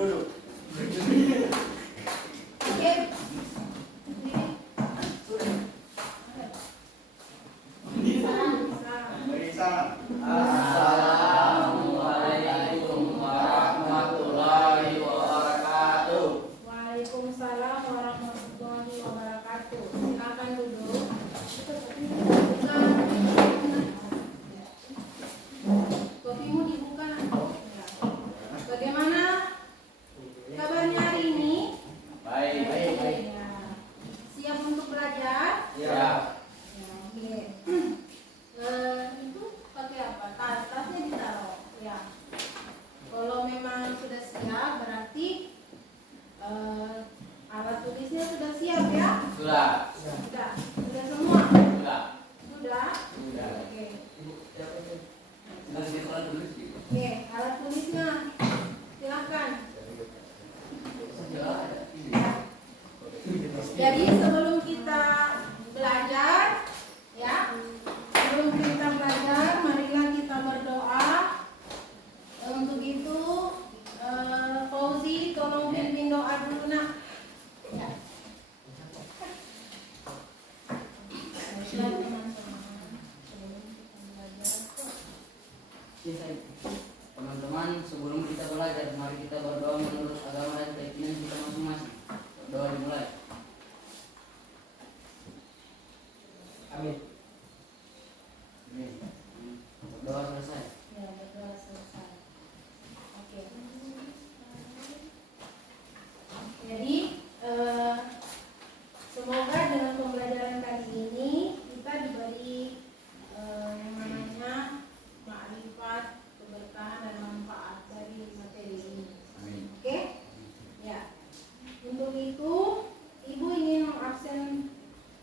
Oke. Assalamualaikum warahmatullahi wabarakatuh. Waalaikumsalam warahmatullahi wabarakatuh. Silakan duduk. Kopimu dibuka. Bagaimana kabarnya hari ini? Baik. Ya. Siap untuk belajar? Siap. Ya, oke. Itu pakai apa? Tasnya ditaruh. Ya. Kalau memang sudah siap, berarti alat tulisnya sudah siap ya? Sudah. Sudah semua? Sudah. Sudah? Sudah. Oke. Nanti kita tulis. Oke, alat tulisnya silahkan. Jadi sebelum kita belajar, ya, marilah kita berdoa. Untuk itu, Fauzi, tolong pimpin doa dulu nak. Ya. Baiklah, teman-teman. Sebelum kita belajar, Teman-teman, sebelum kita belajar, mari kita berdoa menurut agama dan keyakinan kita masing-masing. Doa dimulai. Amin. Doa selesai. ya, berdoa selesai. Oke. Jadi, semoga dengan pembelajaran kali ini kita diberi yang namanya makrifat, keberkahan dan manfaat dari materi ini. Amin. Oke? Ya. Untuk itu, Ibu ingin mengabsen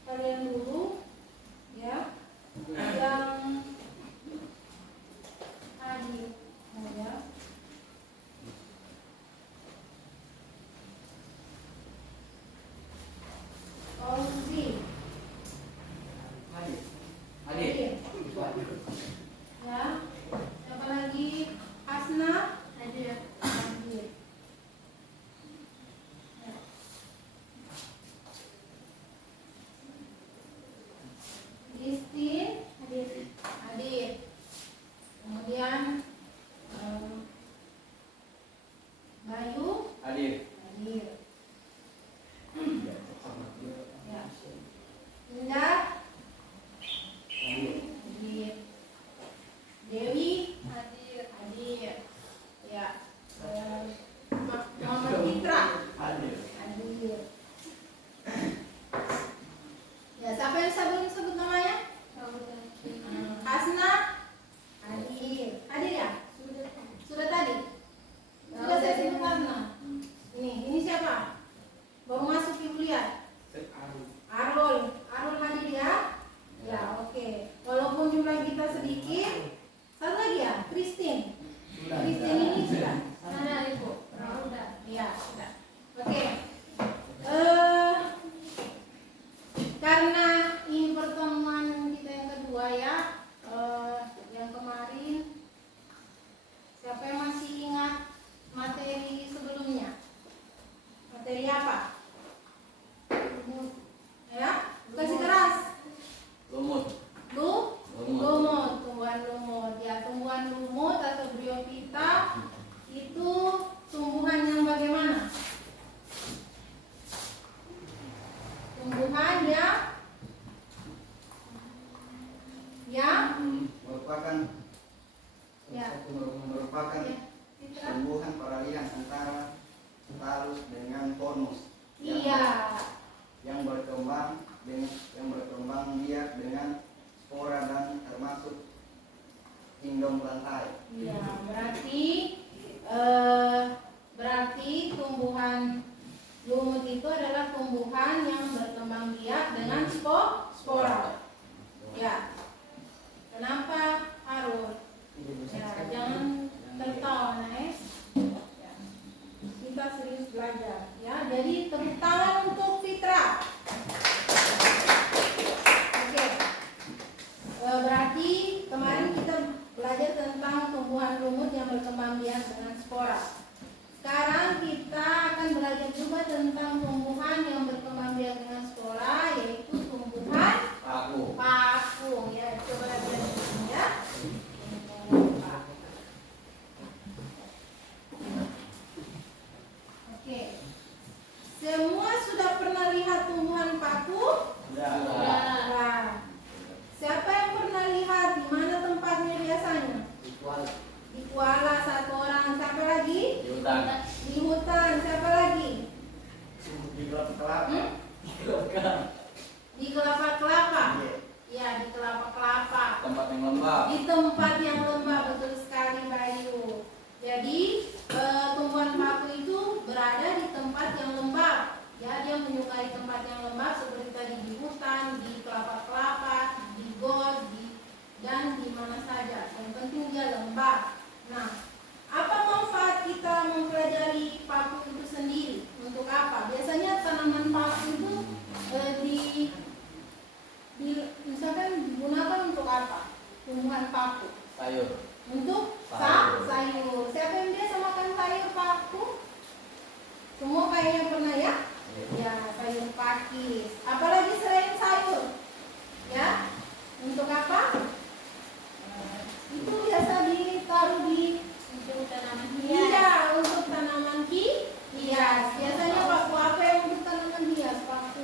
kalian dulu, ya. Yang hadir, ya. Fauzi. Hadir. Hadir. Ya. Siapa lagi? Hasna? Hadir. Hadir. Ya. Christine? Hadir. Hadir. Kemudian Bayu? Hadir. Hadir. Ya. Indah? Hadir. Dewi? Hadir. Ya. Muhammad Fitra? Hadir. Hadir. Ya, siapa yang sebut namanya? Hasna? Hadir. Hadir ya? Sudah tadi? Sudah saya sebut Hasna. Ini siapa? Baru masuk Ibu lihat. Arul hadir ya? Ya, oke. Walaupun jumlah kita sedikit, satu lagi ya, Christine. Christine ini sudah. Sana Ibu. Sudah. Iya, sudah. Oke. Karena ini pertemuan kita yang kedua ya, yang kemarin, siapa yang masih ingat materi sebelumnya? Materi apa? Ya, kasih keras. Lumut. Lumut, tumbuhan lumut. Ya, tumbuhan lumut atau bryophyta itu tumbuhan yang bagaimana? Tumbuhan merupakan tumbuhan peralihan antara talus dengan konus yang berkembang biak dengan spora dan termasuk indom lantai. Iya, berarti tumbuhan lumut itu adalah tumbuhan yang berkembang biak dengan spora. Ya. Kenapa harus? Ya, jangan tertawa, ya. Kita serius belajar, ya. Jadi tepuk tangan untuk Fitra. Oke. Berarti kemarin kita belajar tentang tumbuhan lumut yang hutan. Di hutan. Siapa lagi? Di kelapa-kelapa. Di kelapa-kelapa. Iya. Ya, di kelapa-kelapa. Tempat yang lembab. Di tempat yang lembab, betul sekali Bayu. Jadi tumbuhan paku itu berada di tempat yang lembab. Ya, dia menyukai tempat yang lembab seperti tadi di hutan, di kelapa-kelapa, di got, dan di mana saja. Yang penting dia lembab. Nah, apa manfaat kita mempelajari paku itu sendiri? Untuk apa? Biasanya tanaman paku itu misalkan digunakan untuk apa? Tumbuhan paku. Sayur. Untuk Sayur. sayur. Siapa yang biasa makan sayur paku? Semua kayaknya pernah ya? Ya, sayur pakis. Apalagi selain sayur? Ya, untuk apa? Itu biasa ditaruh di untuk tanaman hias. Iya, untuk tanaman hias. Biasanya paku apa yang untuk tanaman hias? Paku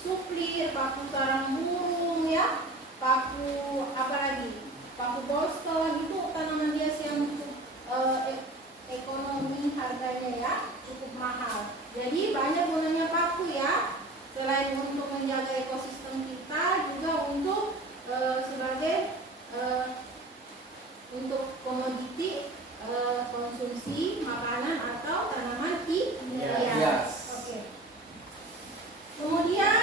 suplir, paku sarang burung ya. Paku apa lagi? Paku boston itu tanaman hias yang untuk ekonomi harganya ya cukup mahal. Jadi banyak gunanya paku ya. Selain untuk menjaga ekosistem kita, juga untuk sebagai untuk komoditi konsumsi makanan atau tanaman hias. Oke. Kemudian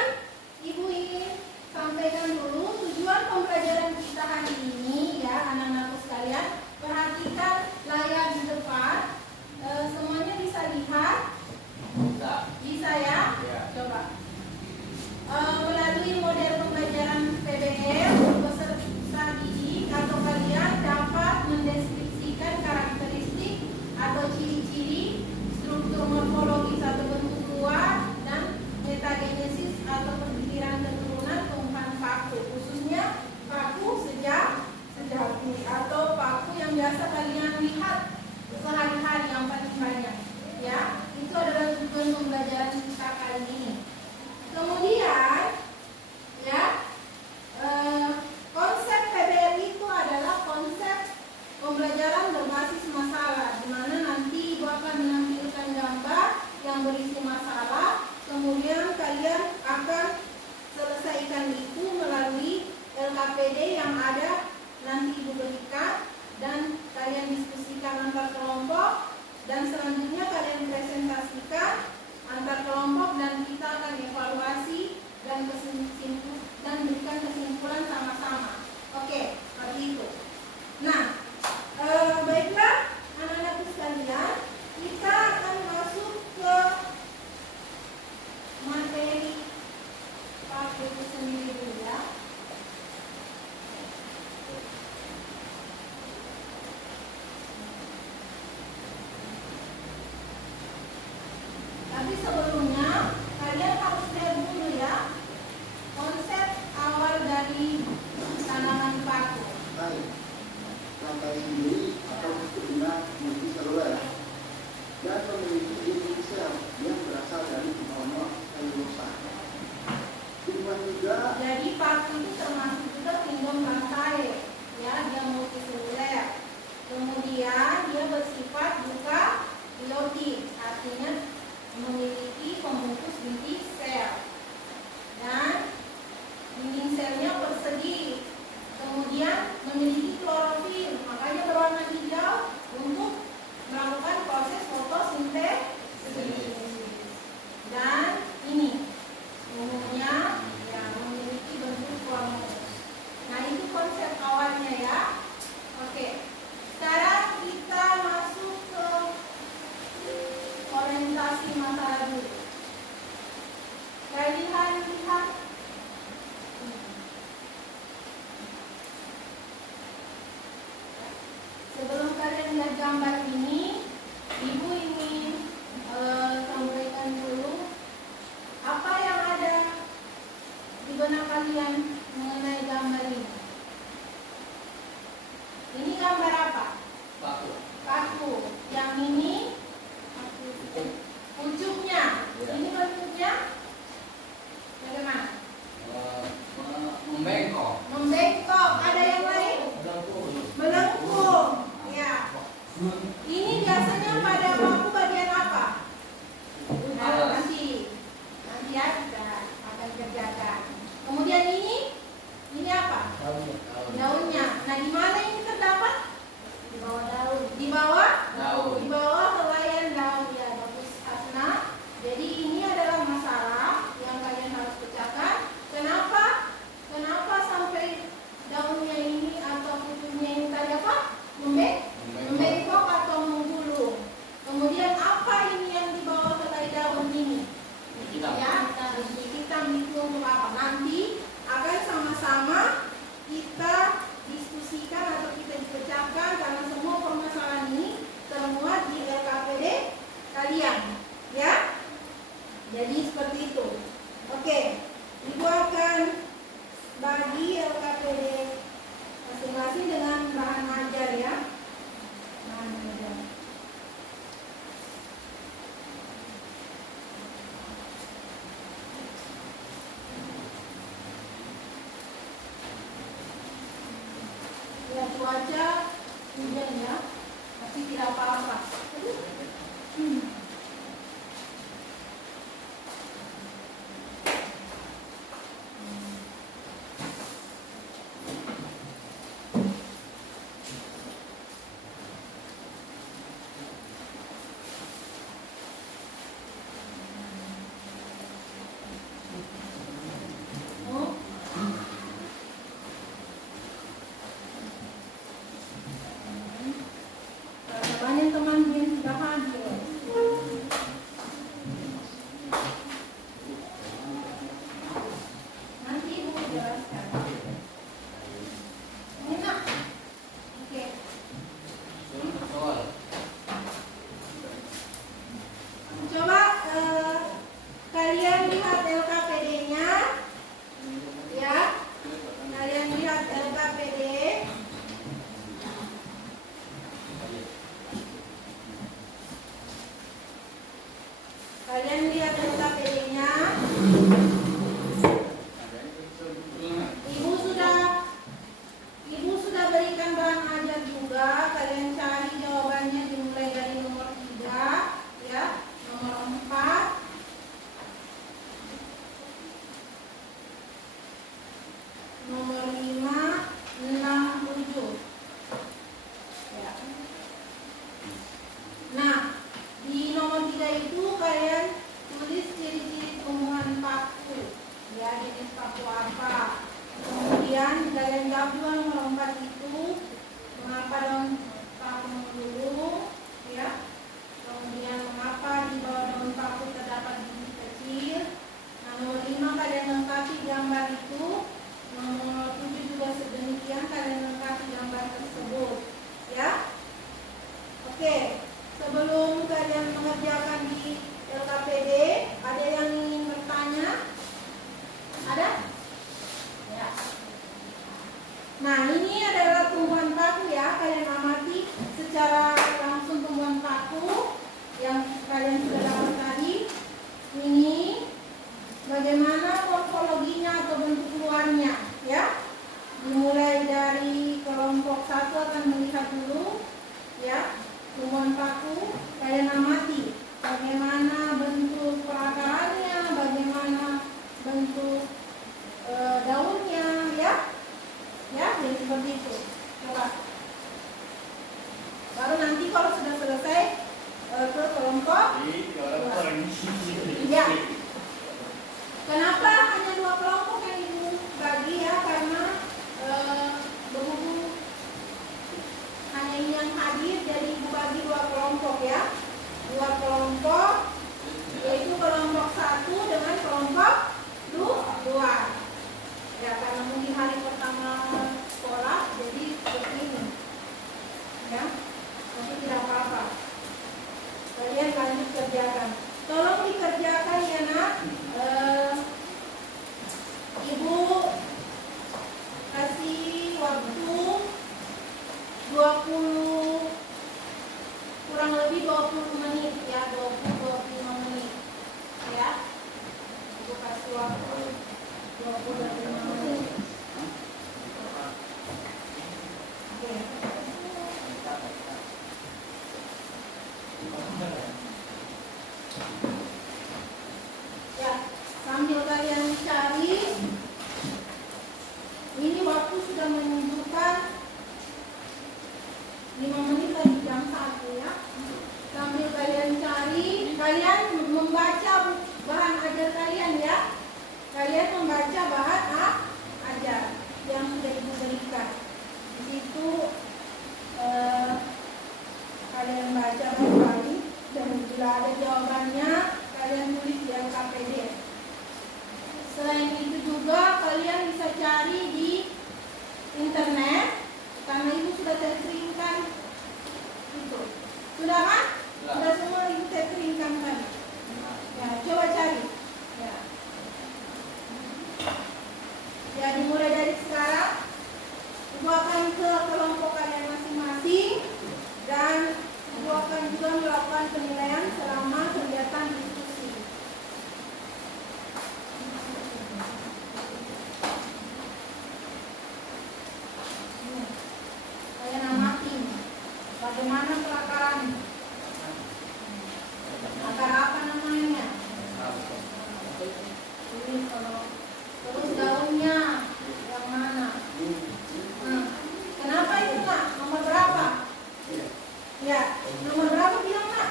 Ibu ingin sampaikan dulu tujuan pembelajaran kita hari ini ya anak-anakku sekalian. Perhatikan layar di depan. Semuanya bisa lihat? Bisa ya? Coba. Melalui model pembelajaran PBL, peserta didik atau kalian dapat mendeskripsikan karakteristik atau ciri-ciri struktur morfologis atau bentuk luar dan metagenesis atau pendirian keturunan tumbuhan paku, khususnya paku sejati atau paku yang biasa kalian lihat sehari-hari yang paling banyak. Ya, itu adalah tujuan pembelajaran kita kali ini. Kemudian, ya, konsep PBL itu adalah konsep pembelajaran berbasis masalah, di mana nanti Ibu akan menampilkan gambar yang berisi masalah, kemudian kalian akan selesaikan itu melalui LKPD yang ada nanti Ibu berikan, dan kalian diskusikan antar kelompok, dan selanjutnya kalian presentasikan antar kelompok, dan kita akan evaluasi dan berikan kesimpulan sama-sama. Oke, seperti itu. Nah, baiklah anak-anakku sekalian, kita akan masuk ke materi paku itu sendiri dulu ya. Tapi sebelumnya kalian harus lihat dulu ya konsep awal dari tanaman paku. Rantai sendiri atau keturunan multiseluler dan memiliki dinding sel yang berasal dari honor selulosa. Tumbuhan juga. Jadi paku itu termasuk juga kingdom rantai, ya, dia multiseluler. Kemudian dia bersifat eukarioti, artinya memiliki pembungkus dinding sel, dan dinding selnya persegi. Kemudian memiliki klorofil, makanya berwarna hijau untuk melakukan proses fotosintesis. Dan ini umumnya ya memiliki bentuk konus. Nah, itu konsep awalnya ya. Oke, sekarang kita masuk ke orientasi masalah dulu. Kalian lihat. Sebelum kalian lihat gambar ini, Ibu ingin sampaikan dulu apa yang ada di benak kalian mengenai gambar ini. Ini gambar apa? Paku. Paku. Yang ini pucuknya. Ya. Ini bentuknya bagaimana? Membengkok. Membengkok. Ada yang lain? Melengkung. Ya. Ini biasanya pada paku Daunnya. Nah, di mana ini terdapat? Di bawah daun. Di bawah? Daun. Di bawah helaian daun. Ya, bagus Hasna. Jadi ini adalah masalah yang kalian harus pecahkan. Kenapa? Kenapa sampai daunnya ini atau pucuknya ini tadi apa? Membengkok atau menggulung. Kemudian apa ini yang di bawah helai daun ini? Ya, kita itu apa? Nanti akan sama-sama kita diskusikan atau kita pecahkan karena semua permasalahan ini termuat di LKPD kalian, ya. Jadi seperti itu. Oke, Ibu akan bagi LKPD masing-masing dengan bahan ajar ya. Bahan ajar. Ya, cuaca hujan ya, tapi tidak apa-apa. Oh. Banyak teman yang sudah hadir. Nanti Ibu jelaskan. Enak. Oke. Coba kalian lihat LKPD-nya. Ya. Kalian lihat LKPD. Kalian lihat LKPD-nya. Ibu sudah berikan bahan ajar juga. Kalian cari jawabannya dimulai dari nomor 3, ya, nomor 4, nomor 5, 6, 7. Ya. Nah, di nomor 3 itu kalian tulis ciri-ciri tumbuhan paku. Ya, jenis paku apa. Kemudian kalian jawab juga nomor 4 itu mengapa daun paku menggulung, ya. Kemudian mengapa di bawah daun paku terdapat biji kecil. Nah, nomor 5 kalian lengkapi gambar itu. Nomor 7 juga sedemikian, kalian lengkapi gambar tersebut, ya. Oke. Sebelum kalian mengerjakan di LKPD, ada yang ingin bertanya? Ada? Ya. Nah, ini adalah tumbuhan paku ya. Kalian amati secara langsung tumbuhan paku yang kalian sudah dapat tadi. Ini bagaimana morfologinya atau bentuk luarnya, ya. Dimulai dari kelompok 1 akan melihat dulu, ya. Tumbuhan paku, kalian amati bagaimana bentuk perakarannya, bagaimana bentuk daunnya, ya, jadi seperti itu. Coba. Baru nanti kalau sudah selesai ke kelompok. Ya. Kenapa hanya 2 kelompok yang Ibu bagi ya? Karena berhubung hanya ini yang hadir, jadi Ibu bagi 2 kelompok ya. 2 kelompok, yaitu kelompok 1 dengan kelompok 2. Ya, karena mungkin hari pertama sekolah, jadi seperti ini. Ya, tapi tidak apa-apa. Kalian lanjut kerjakan. Tolong dikerjakan ya nak. Ibu kasih waktu 20, kurang lebih 20 menit ya, 20-25 menit ya. Ibu kasih waktu 20-25 menit. Oke. Ya, sambil kalian cari, ini waktu sudah kalian membaca bahan ajar kalian ya. Kalian membaca bahan ajar yang sudah Ibu berikan. Di situ kalian baca baik-baik dan bila ada jawabannya kalian tulis di LKPD. Selain itu juga kalian bisa cari di internet karena Ibu sudah settingkan itu. Sudah kan? Sudah semua Ibu settingkan tadi. Ya, coba cari. Ya. Jadi mulai dari sekarang Ibu akan ke kelompok kalian masing-masing dan Ibu akan juga melakukan penilaian selama kegiatan diskusi. Kalian amati bagaimana kelakarannya. Akar apa namanya? Ini kalau terus daunnya yang mana? Kenapa itu Nak? Nomor berapa? Ya, nomor berapa bilang Nak?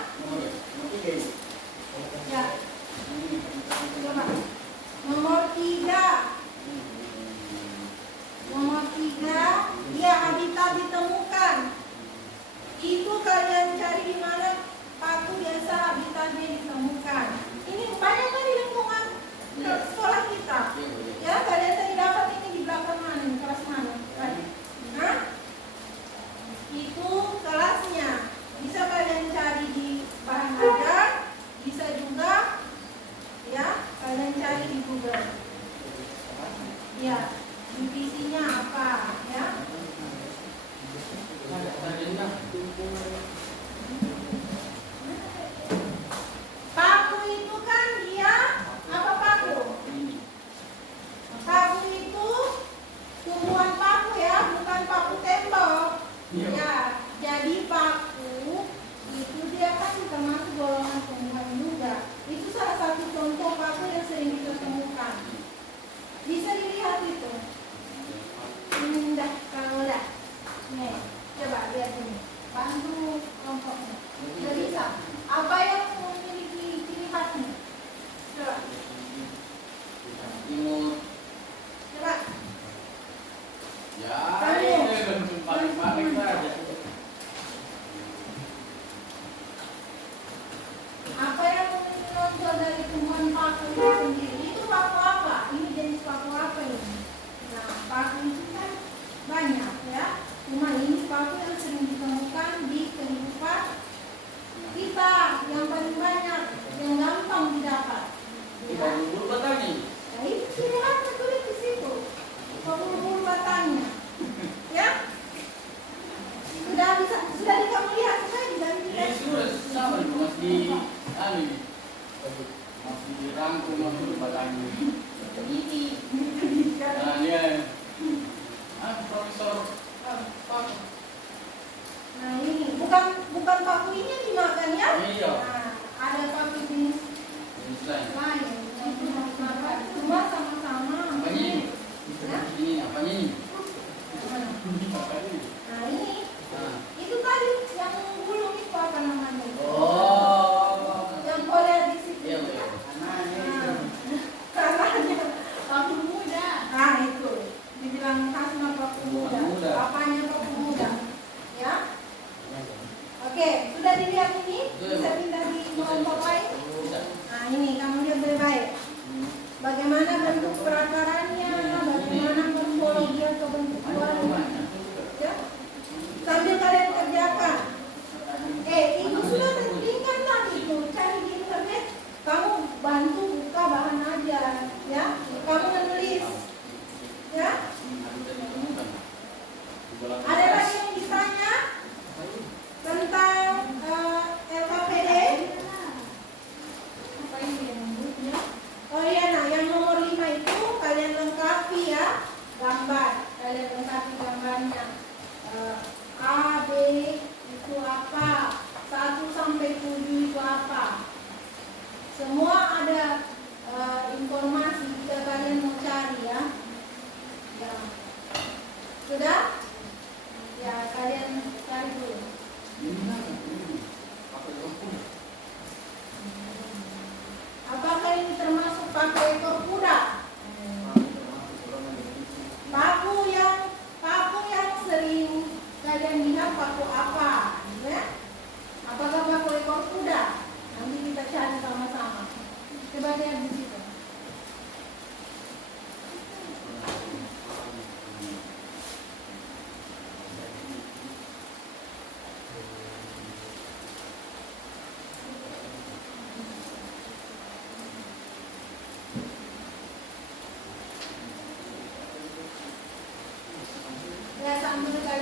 Ya, coba. Nomor 3. Nomor 3, ya habitat ditemukan. Itu kalian cari di mana paku biasa habitatnya ditemukan. Ini banyak kan di lingkungan sekolah kita. Ya, kalian tadi dapat ini di belakang mana? Kelas mana? Nah, itu kelasnya. Bisa kalian cari di bahan ajar, bisa juga ya kalian cari di Google. Ya, divisinya apa ya? Paku itu kan dia apa paku? Paku itu tumbuhan paku ya, bukan paku tembok. Ya, jadi paku itu dia kan termasuk golongan tumbuhan juga. Itu salah satu contoh paku yang sering kita temukan. Bisa dilihat itu. Ini dah kalau dah. Nih, coba lihat ini. Bantu kelompoknya. Sudah bisa. Apa yang memiliki ciri khasnya? Coba. Coba. Ya, ini paling saja. Apa yang menonjol dari tumbuhan paku itu sendiri? Itu paku apa? Ini jenis paku apa ini? Nah, paku itu kan banyak ya. Cuma ini paku yang sering ditemukan di kehidupan kita, yang paling banyak, yang gampang didapat. Ya. Bulu batangnya. Nah, itu ciri khasnya tulis di situ. Bulu batangnya. Ya? Sudah kamu lihat saya diganti. Ini sudah sama masih masih dirangkum bulu batangnya. Ini. Nah, dia Profesor Paku. Nah, ini bukan paku ini yang dimakan ya? Iya. Nah, ada paku jenis lain. Itu dimakan. Cuma sama-sama. Apa ini? Ya? Ini apanya ini? Apa ini? Nah, ini. Nah. Itu tadi yang gulung itu apa namanya? Oh. Yang kau lihat di situ. Iya, iya. Karena paku muda. Nah, itu. Dibilang khasnya paku muda. Muda. Apanya paku muda? Ya? Oke, sudah dilihat ini? Bisa pindah di kelompok lain? Nah, ini kamu lihat baik-baik. Bagaimana bentuk perakarannya, bagaimana morfologi atau bentuk luarnya. Ya? Sambil kalian kerjakan. Ibu sudah tentukan tadi itu, cari di internet. Kamu bantu buka bahan ajar, ya. Kamu menulis, ya. Ada lagi yang ditanya tentang LKPD? Apa ini yang membuatnya? Oh iya, nah yang nomor 5 itu kalian lengkapi ya, gambar. Kalian lengkapi gambarnya. A, B itu apa? 1 sampai 7 itu apa? Semua ada informasi jika kalian mau cari ya. Ya. Sudah? Ya, kalian cari dulu.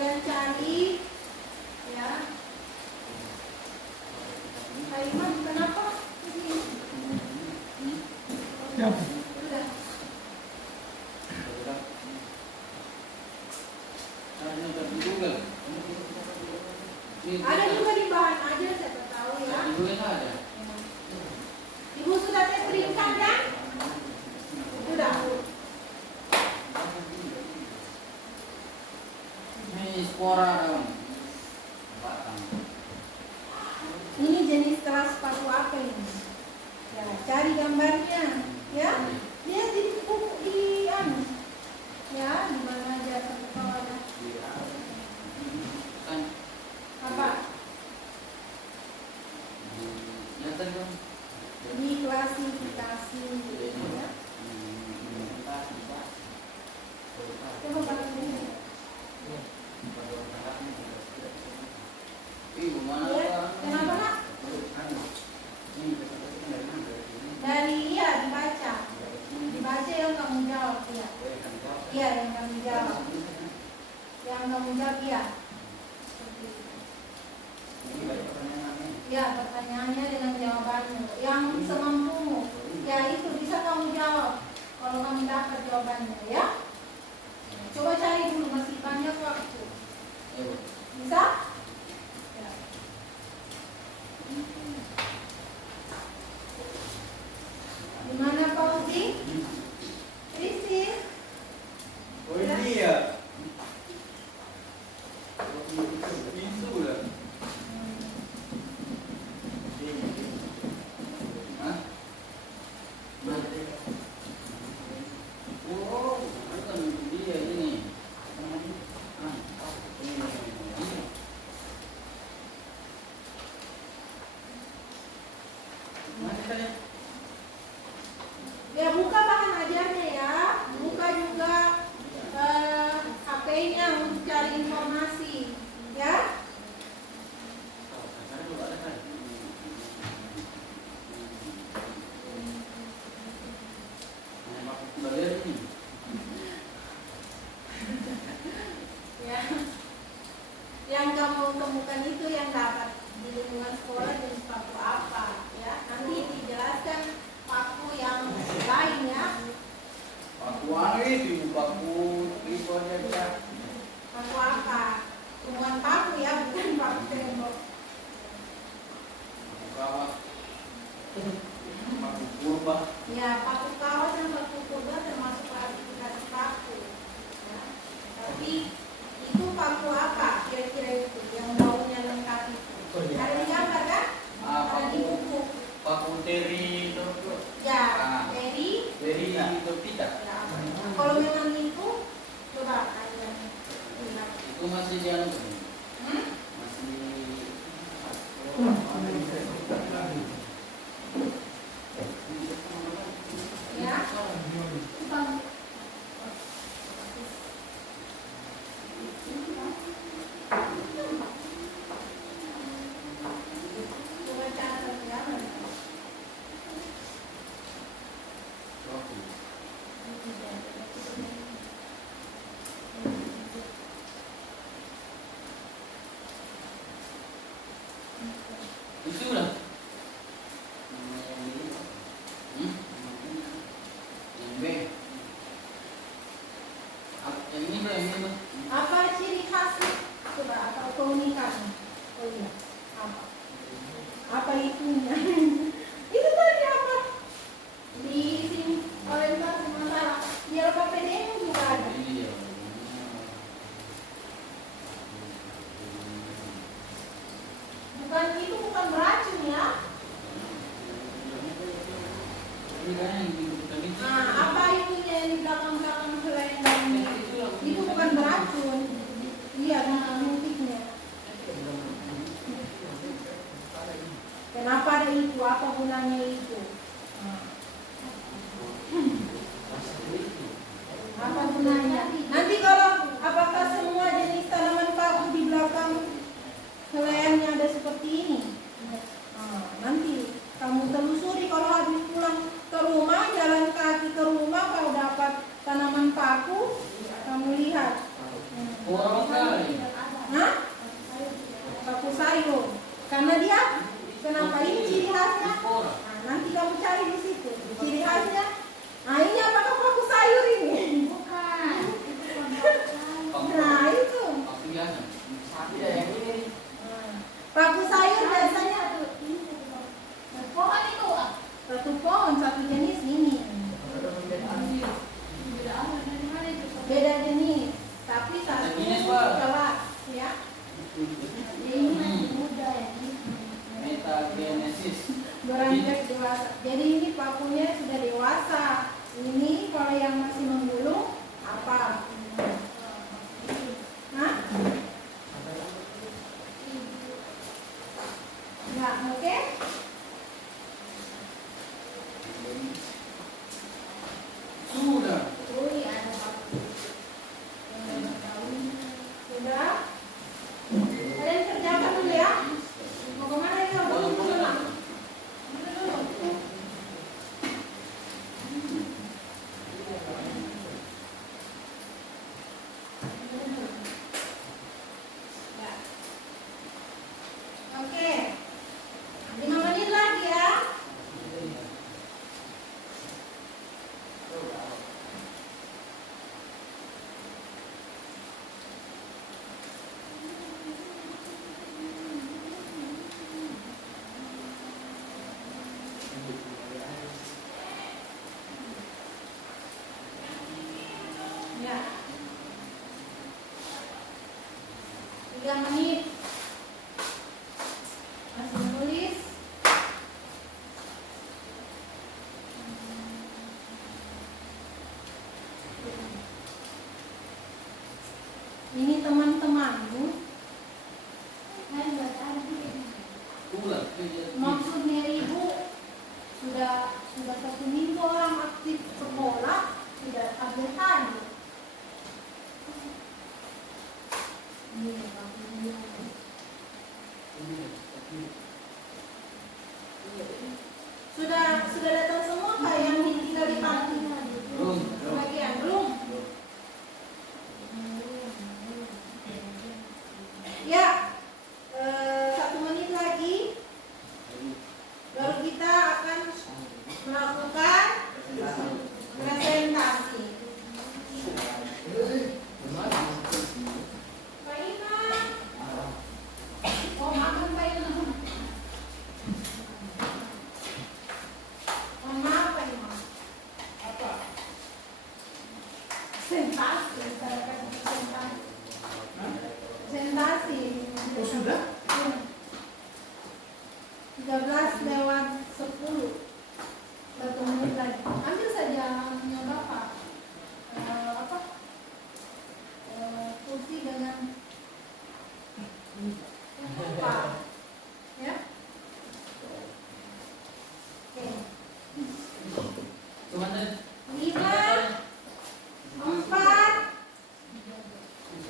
kalian cari ya. Kalimat kenapa? Ya. Sudah. Ada juga di bahan aja, siapa tahu ya. Ibu sudah terperinkan kan? Sudah. Ini spora dong. Ini jenis kelas sepatu apa ini? Ya, cari gambarnya, ya. Lihat di buku di anu. Ya, di mana aja ada. Apa? Di klasifikasi ya. Coba pakai ini. Ya, kenapa nak? Dari iya dibaca. Dibaca yang kamu jawab ya. Iya yang kamu jawab. Yang kamu jawab ya. Ya, pertanyaannya dengan jawabannya yang semampumu. Ya, itu bisa kamu jawab kalau kamu dapat jawabannya ya. Coba cari dulu, masih banyak waktu. Bisa? Ya. Gimana Fauzi? Kristin? Oh ini ya. Itu lah. Oh, bukan dia ini. Ya, buka bahan ajarnya ya. Buka juga HP-nya untuk cari informasi ya. Ya. Yang kamu temukan itu yang dapat di lingkungan sekolah jenis paku apa ya. Nanti dijelaskan paku yang lain ya. Paku itu paku triponya dia. Paku apa? Bukan paku ya, bukan paku tembok. Kawat. Paku kurba. Ya, paku kawat dan paku kurba termasuk klasifikasi paku. Ya. Tapi itu paku apa? Kira-kira itu yang daunnya lengkap itu. Ada di gambar kan? Ada di buku. Paku teri itu. Ya, dari Itu tidak. ya. Kalau memang itu, coba aja. Itu masih di anu. Hmm? Masih Ya. Coba catat ya. itu lah. Yang B. Yang ini lah, yang ini. Apa ciri khasnya? Coba atau keunikan? Oh iya. Apa? Apa itunya? Itu tadi apa? Di sini oleh sementara. Biar PPDM juga ada. Ini dia. Bukan itu bukan beracun ya. Ini kan yang dibutuhkan itu. Nah, apa itunya yang di belakang-belakang selain daunnya? Itu bukan beracun. Iya, nah motifnya. Kenapa ada itu? Apa gunanya itu? Nah. Apa gunanya? Nanti kalau apakah semua jenis tanaman paku di belakang helaiannya ada seperti ini? Nah, nanti kamu telusuri kalau habis pulang ke rumah, jalan kaki ke rumah, kalau dapat tanaman paku, kamu lihat. Kurang sekali. Kenapa ini ciri khasnya? Nah, nanti kamu cari di situ. Ciri khasnya. Nah, ini apakah paku sayur ini? Bukan. Nah, itu. Waktu biasa. Tidak yang ini. Paku sayur biasanya Pohon itu. satu pohon, satu jenis ini. Beda jenis, tapi satu Jenis, Pak. kelas, ya. Ini masih muda ya. Metagenesis. Beranjak dewasa. Jadi ini pakunya sudah dewasa. Ini kalau yang masih menggulung apa? Hah? Enggak, oke? Sudah. Ui, ada paku. Sudah? Kalian kerjakan dulu ya. Mau kemana ini? Mau dulu pulang? Dulu. Ya. Oke. 5 menit lagi ya. Ya. 3 menit. Masih menulis. Ini teman-temanmu. Kan buat tadi. Ulang. Maksudnya ibu sudah 1 minggu orang aktif sekolah, tidak update tadi. Ini pakunya. Sudah datang semua kah yang tinggal di panti? Belum. Sebagian belum. Ya, 1 menit lagi baru kita akan melakukan presentasi. Pak Imam, mau makan Pak Imam? Mohon maaf Pak Imam. Apa? Presentasi, saya kasih presentasi. Presentasi. Oh, sudah? 13:10. 1 menit lagi. Ambil saja punya Bapak. Apa? Kursi dengan apa? Ya? Oke. Cuma tadi. 5, 4,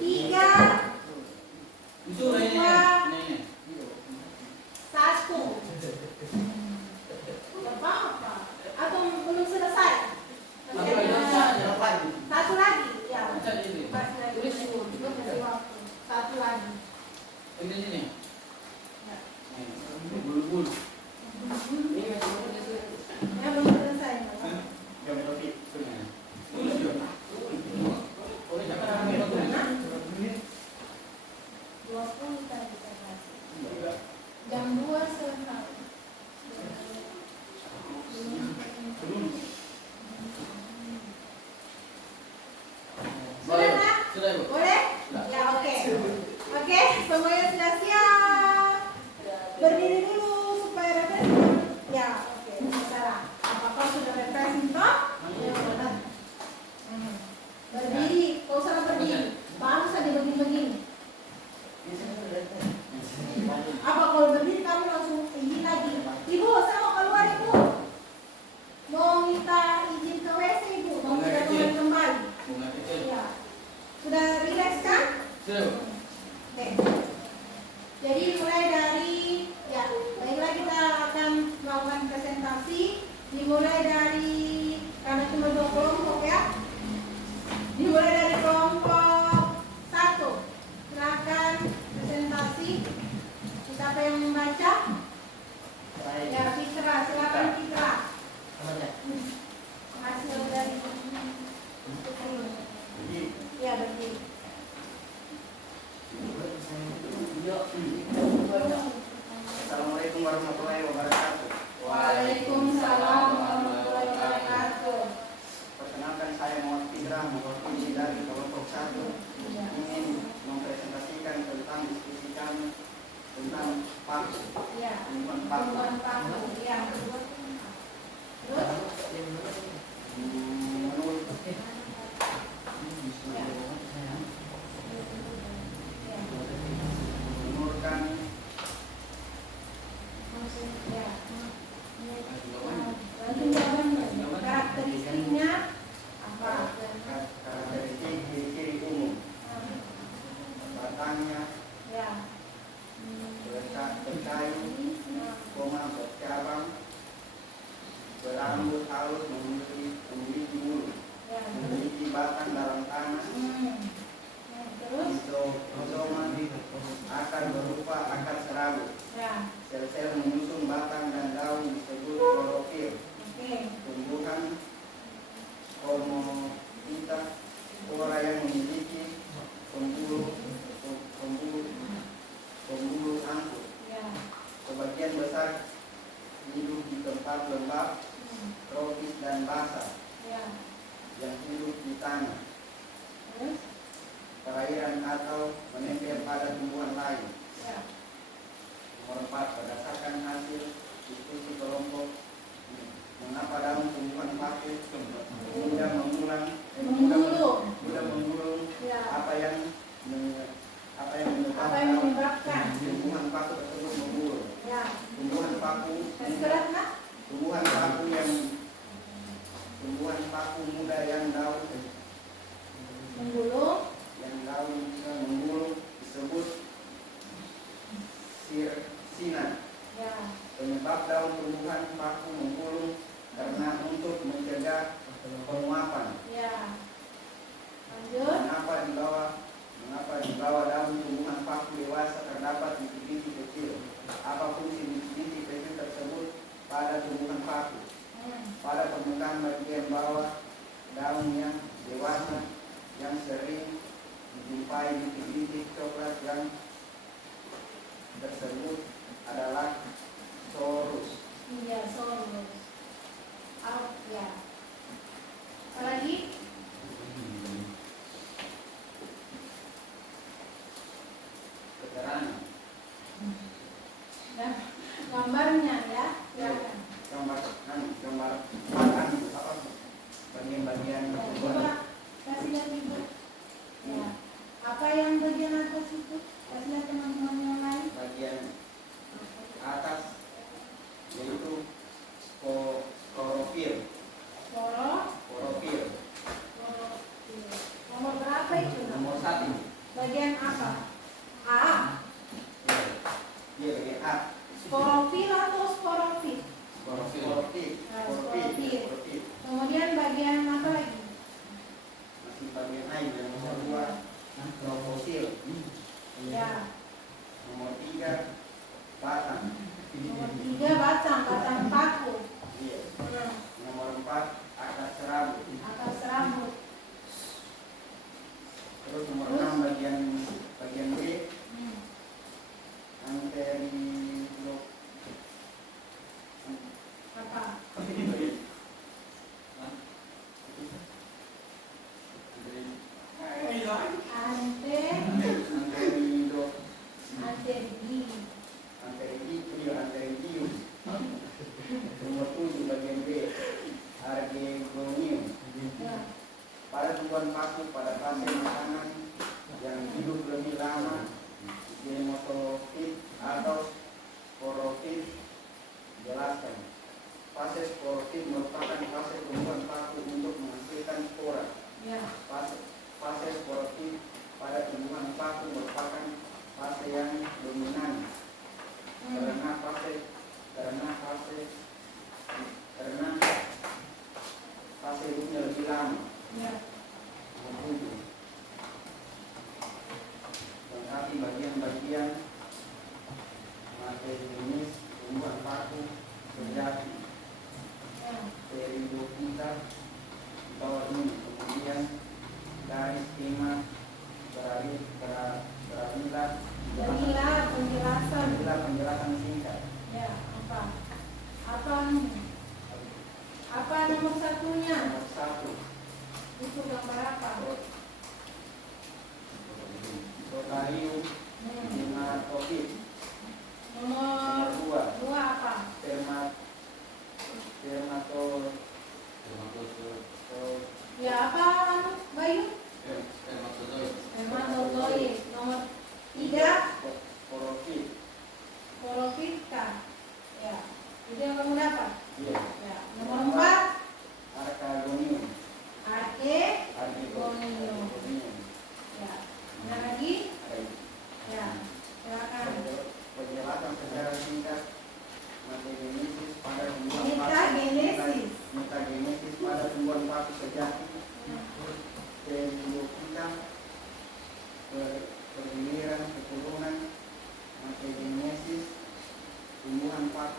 3, Itu ini. 1. Gak apa-apa. Atau belum selesai? Masih ada satu lagi. Ya. Kasih lagi. Kasih waktu. Satu lagi. Ini sini. Ya. Bulu-bulu. Ya belum selesai. Yang lebih. Bulu juga. Oh, jangan ambil waktu. 20 tadi saya kasih. Jam 2 selesai. Sudah nak? Sudah, Bu. Boleh? Ya oke. Oke, semuanya sudah siap. Berdiri dulu supaya refreshing. Ya, oke. Salah. Apakah sudah refreshing toh? Ya, benar. Berdiri, kau salah berdiri. Baru saja begini-begini. Apa kalau berdiri kamu langsung izin lagi? Ibu, saya mau keluar ibu. Mau minta izin ke WC ibu. Mau kita kembali. Bunga kecil. Ya. Sudah rileks kan? Sudah, Bu. Oke. Jadi mulai dari ya, baiklah kita akan melakukan presentasi. Dimulai dari karena cuma 2 kelompok ya. Dimulai dari kelompok 1. Silakan presentasi. Siapa yang membaca? warahmatullahi wabarakatuh. Waalaikumsalam warahmatullahi wabarakatuh. Perkenalkan saya Muhammad Fidra, mewakili dari kelompok 1, ingin mempresentasikan tentang diskusi kami tentang paku. Ya. Lingkungan paku. Lingkungan paku. Ya. Terus? Menurut menurut kami Lanjut jawabannya. Karakteristiknya apa? karakteristik ciri-ciri umum, batangnya Ya. berkayu, bercabang, berambut halus, memiliki bulu, Ya. memiliki batang dalam tanah, Terus? rizoman, akar berupa akar serabut, Ya. sel-sel menyusun batang dan daun disebut klorofil, Oke. tumbuhan homofita, spora yang memiliki pembuluh angkut. Ya. Sebagian besar hidup di tempat lembab, tropis dan basah Ya. yang hidup di tanah, Terus? perairan atau menempel pada tumbuhan lain. Ya. Nomor 4, berdasarkan hasil diskusi kelompok, mengapa daun tumbuhan paku mudah menggulung, Ya. apa yang Apa yang menyebabkan menyebabkan? tumbuhan paku tersebut menggulung. Ya. Tumbuhan paku muda yang daun Menggulung. bisa menggulung disebut sirsinan. Ya. Penyebab daun tumbuhan paku menggulung karena untuk mencegah penguapan. Ya. Lanjut. Mengapa di bawah daun tumbuhan paku dewasa terdapat bintik-bintik kecil? Apa fungsi bintik-bintik kecil tersebut pada tumbuhan paku? Pada permukaan bagian bawah daun yang dewasa yang sering dijumpai bintik-bintik coklat yang tersebut adalah sorus. Iya, sorus. Out, ya. Apa lagi? Keterangan Nah, gambarnya ya. Silakan. gambar batang apa bagian-bagian Ya, tumbuhan. coba kasih lihat ibu. Ya. Apa yang bagian atas itu? Kasih lihat teman-teman yang lain. Bagian atas yaitu klorofil. Klorofil. Nomor berapa itu? Nomor 1. Bagian apa? A. Iya, bagian A. Sporofil atau sporofil? Klorofil. Nah, sporofil. Kemudian bagian apa lagi? Masih bagian A yang nomor 2. Kloropsil. Ya.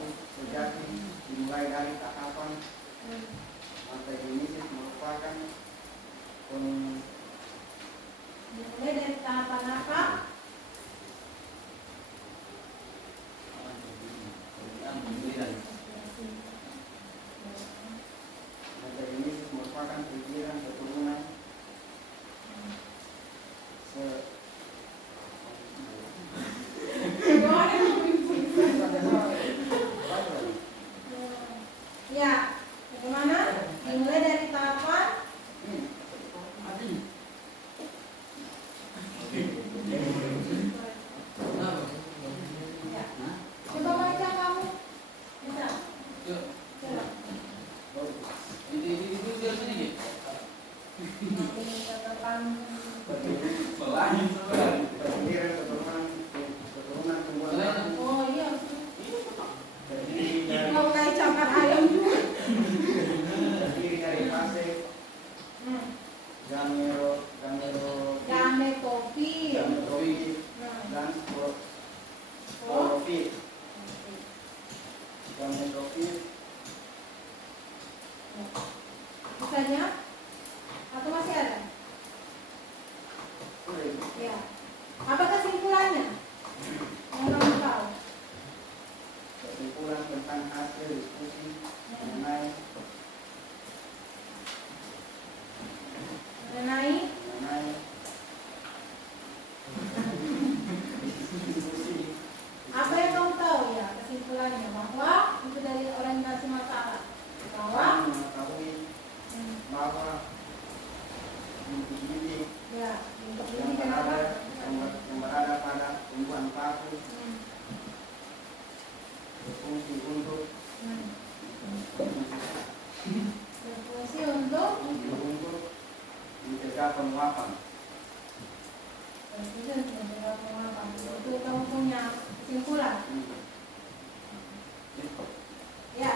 Paku sejati dimulai dari tahapan metagenesis merupakan Dimulai dari tahapan apa? metagenesis merupakan pikiran keturunan Ya, bagaimana? Dimulai dari tahapan ya. Coba baca kamu. Bisa? Coba. pikiran keturunan tumbuhan paku Oh iya. terdiri dari Mau kayak cakar ayam juga. fase Gametofil. gametofit Nah, dan sporofit. Gametofit Misalnya atau masih ada? Ya. Apa kesimpulannya? Yang kamu tahu? kesimpulan tentang hasil diskusi mengenai diskusi Apa yang kamu tahu ya kesimpulannya bahwa itu dari orientasi masalah bahwa mengetahui bahwa bibit-bibit ya untuk yang ini kenapa? berada pada tumbuhan paku berfungsi untuk Berfungsi untuk mencegah penguapan. berfungsi untuk menjaga penguapan. Itu kamu punya kesimpulan. Ya,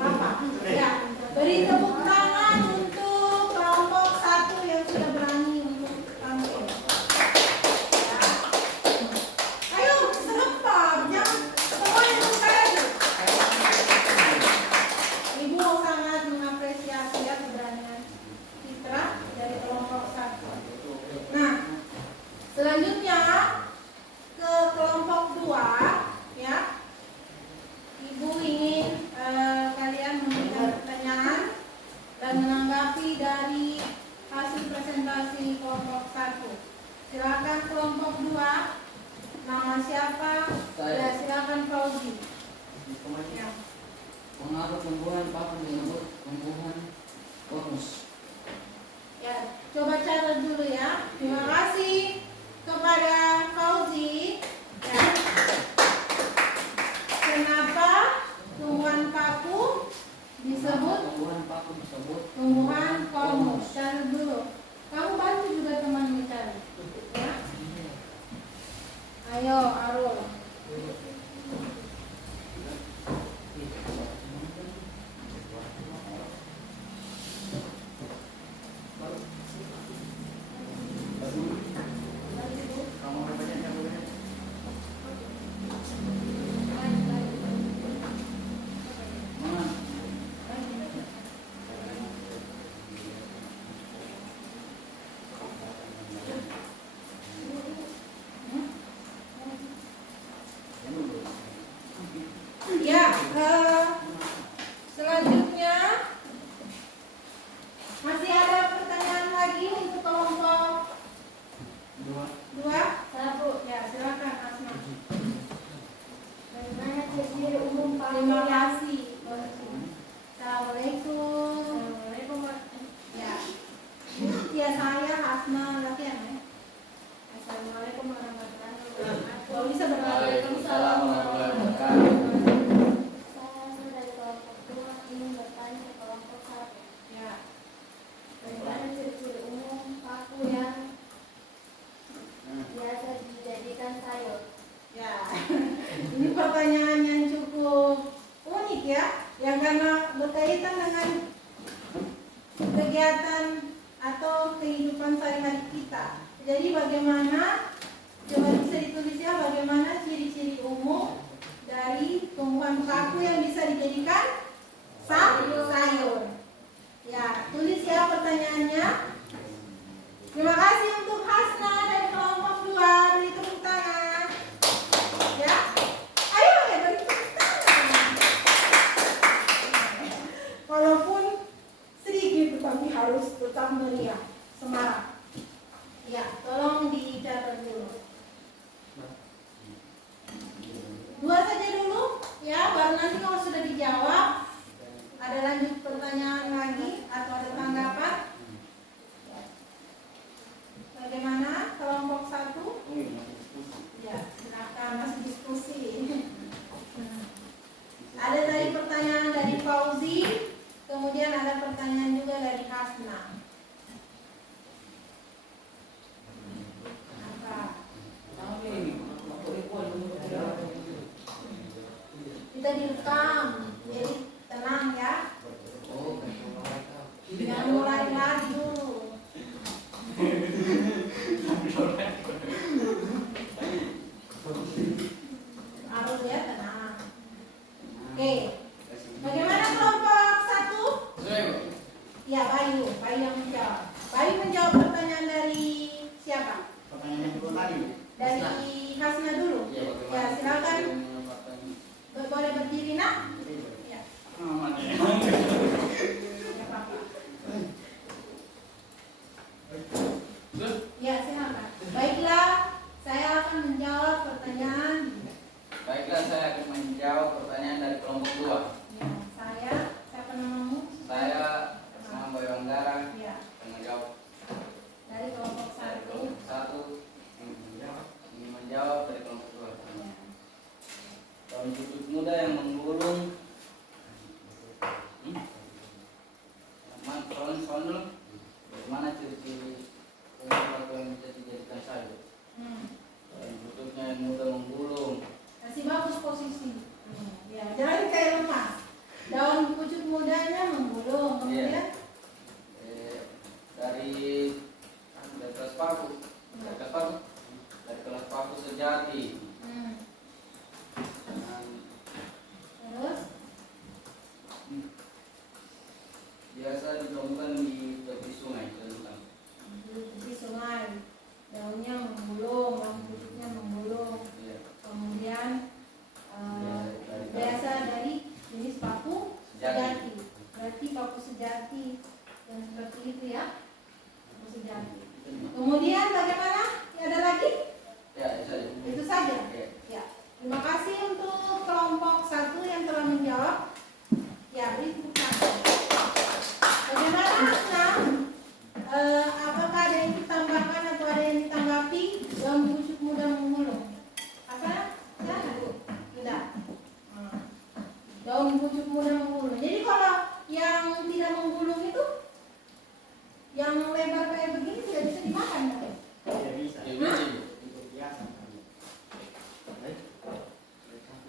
apa? Ya, beri tepuk tangan untuk kelompok 1 yang sudah berani untuk tampil. Ya. Ayo, serempak, jangan semuanya buka lagi. Ibu sangat mengapresiasi ya keberanian Citra dari kelompok 1. Nah, selanjutnya ke kelompok 2 ya. Ibu ingin kalian memberikan pertanyaan dan menanggapi dari hasil presentasi kelompok 1. Silakan kelompok 2. Nama siapa? Ya, silakan Fauzi. Ya. Pengaruh tumbuhan paku disebut tumbuhan konus. Ya, coba catat dulu ya. Terima kasih kepada Fauzi. Ya. Kenapa tumbuhan paku disebut Tumbuhan paku disebut tumbuhan konus? Cari dulu. Kamu bantu juga teman mencari. Ya. Ayo, Arul. Kamu bacanya boleh? mana? Ya, selanjutnya masih ada pertanyaan lagi untuk kelompok Dua. 2? Satu. Ya, silakan Asma. Bagaimana ciri umum Terima paku? kasih. Assalamualaikum. Assalamualaikum. Ya. Ya, saya Asma Lakian ya. Assalamualaikum warahmatullahi wabarakatuh. Kalau bisa berkata Waalaikumsalam warahmatullahi wabarakatuh. Saya dari kelompok 2 ingin bertanya ke kelompok 1. Ya. Bagaimana ciri-ciri umum paku yang biasa dijadikan sayur? Ya. Ini pertanyaan yang cukup unik ya, yang karena berkaitan dengan kegiatan atau kehidupan sehari-hari kita. Jadi bagaimana, coba bisa ditulis ya, bagaimana ciri-ciri umum dari tumbuhan paku yang bisa dijadikan sayur. Ya, tulis ya pertanyaannya. Terima kasih untuk Hasna dari kelompok 2. Beri tepuk tangan. Ya, ayo ya beri tepuk tangan. Walaupun sedikit tapi harus tetap meriah, semangat. Ya, tolong dicatat dulu. 2 saja dulu, ya. Baru nanti kalau sudah dijawab, ada lanjut pertanyaan lagi atau ada tanggapan? Bagaimana kelompok 1? Ya, silakan, masih diskusi. Ada tadi pertanyaan dari Fauzi, kemudian ada pertanyaan juga dari Hasna. Kita direkam, jadi tenang ya. Jangan mulai lagi dulu. Harus ya tenang. Oke. Bagaimana kelompok 1? Ya, Bayu yang menjawab. Bayu menjawab pertanyaan dari siapa? Pertanyaan yang kedua tadi. Dari Hasna dulu. Ya, silakan. Boleh berdiri nak? Ya. Ya, silakan. Baiklah, saya akan menjawab pertanyaan. Baiklah, saya akan menjawab pertanyaan dari kelompok 2. Ya, siapa namamu? Saya nama Bayu Anggara, Ya, menjawab dari kelompok dari 1. kelompok 1 ingin menjawab dari kelompok 2. Ya. Daun pucuk muda yang menggulung. Soal bagaimana ciri-ciri sesuatu yang bisa dijadikan sayur? Daun pucuknya yang muda menggulung. Kasih bagus posisi. Ya, jangan kayak lemas. Daun pucuk mudanya menggulung, kemudian dari kelas paku, dari kelas paku sejati. Terus Biasa ditemukan di tepi sungai, di sungai, daunnya menggulung, daun pucuknya menggulung. Iya. Kemudian biasa dari jenis paku sejati. Berarti paku sejati yang seperti itu ya, paku sejati. Kemudian bagaimana? Ada lagi? Ya, itu saja. Itu saja. Ya. Ya. Terima kasih untuk kelompok 1 yang telah menjawab. Ya, beri tepuk tangan. Bagaimana Hasna? Apakah ada yang ditambahkan atau ada yang ditanggapi daun pucuk muda menggulung? Apa? Ya, tidak. Daun pucuk muda menggulung. Jadi kalau yang tidak menggulung itu, yang lebar kayak begini tidak bisa dimakan, kan? Tidak bisa. Itu biasa.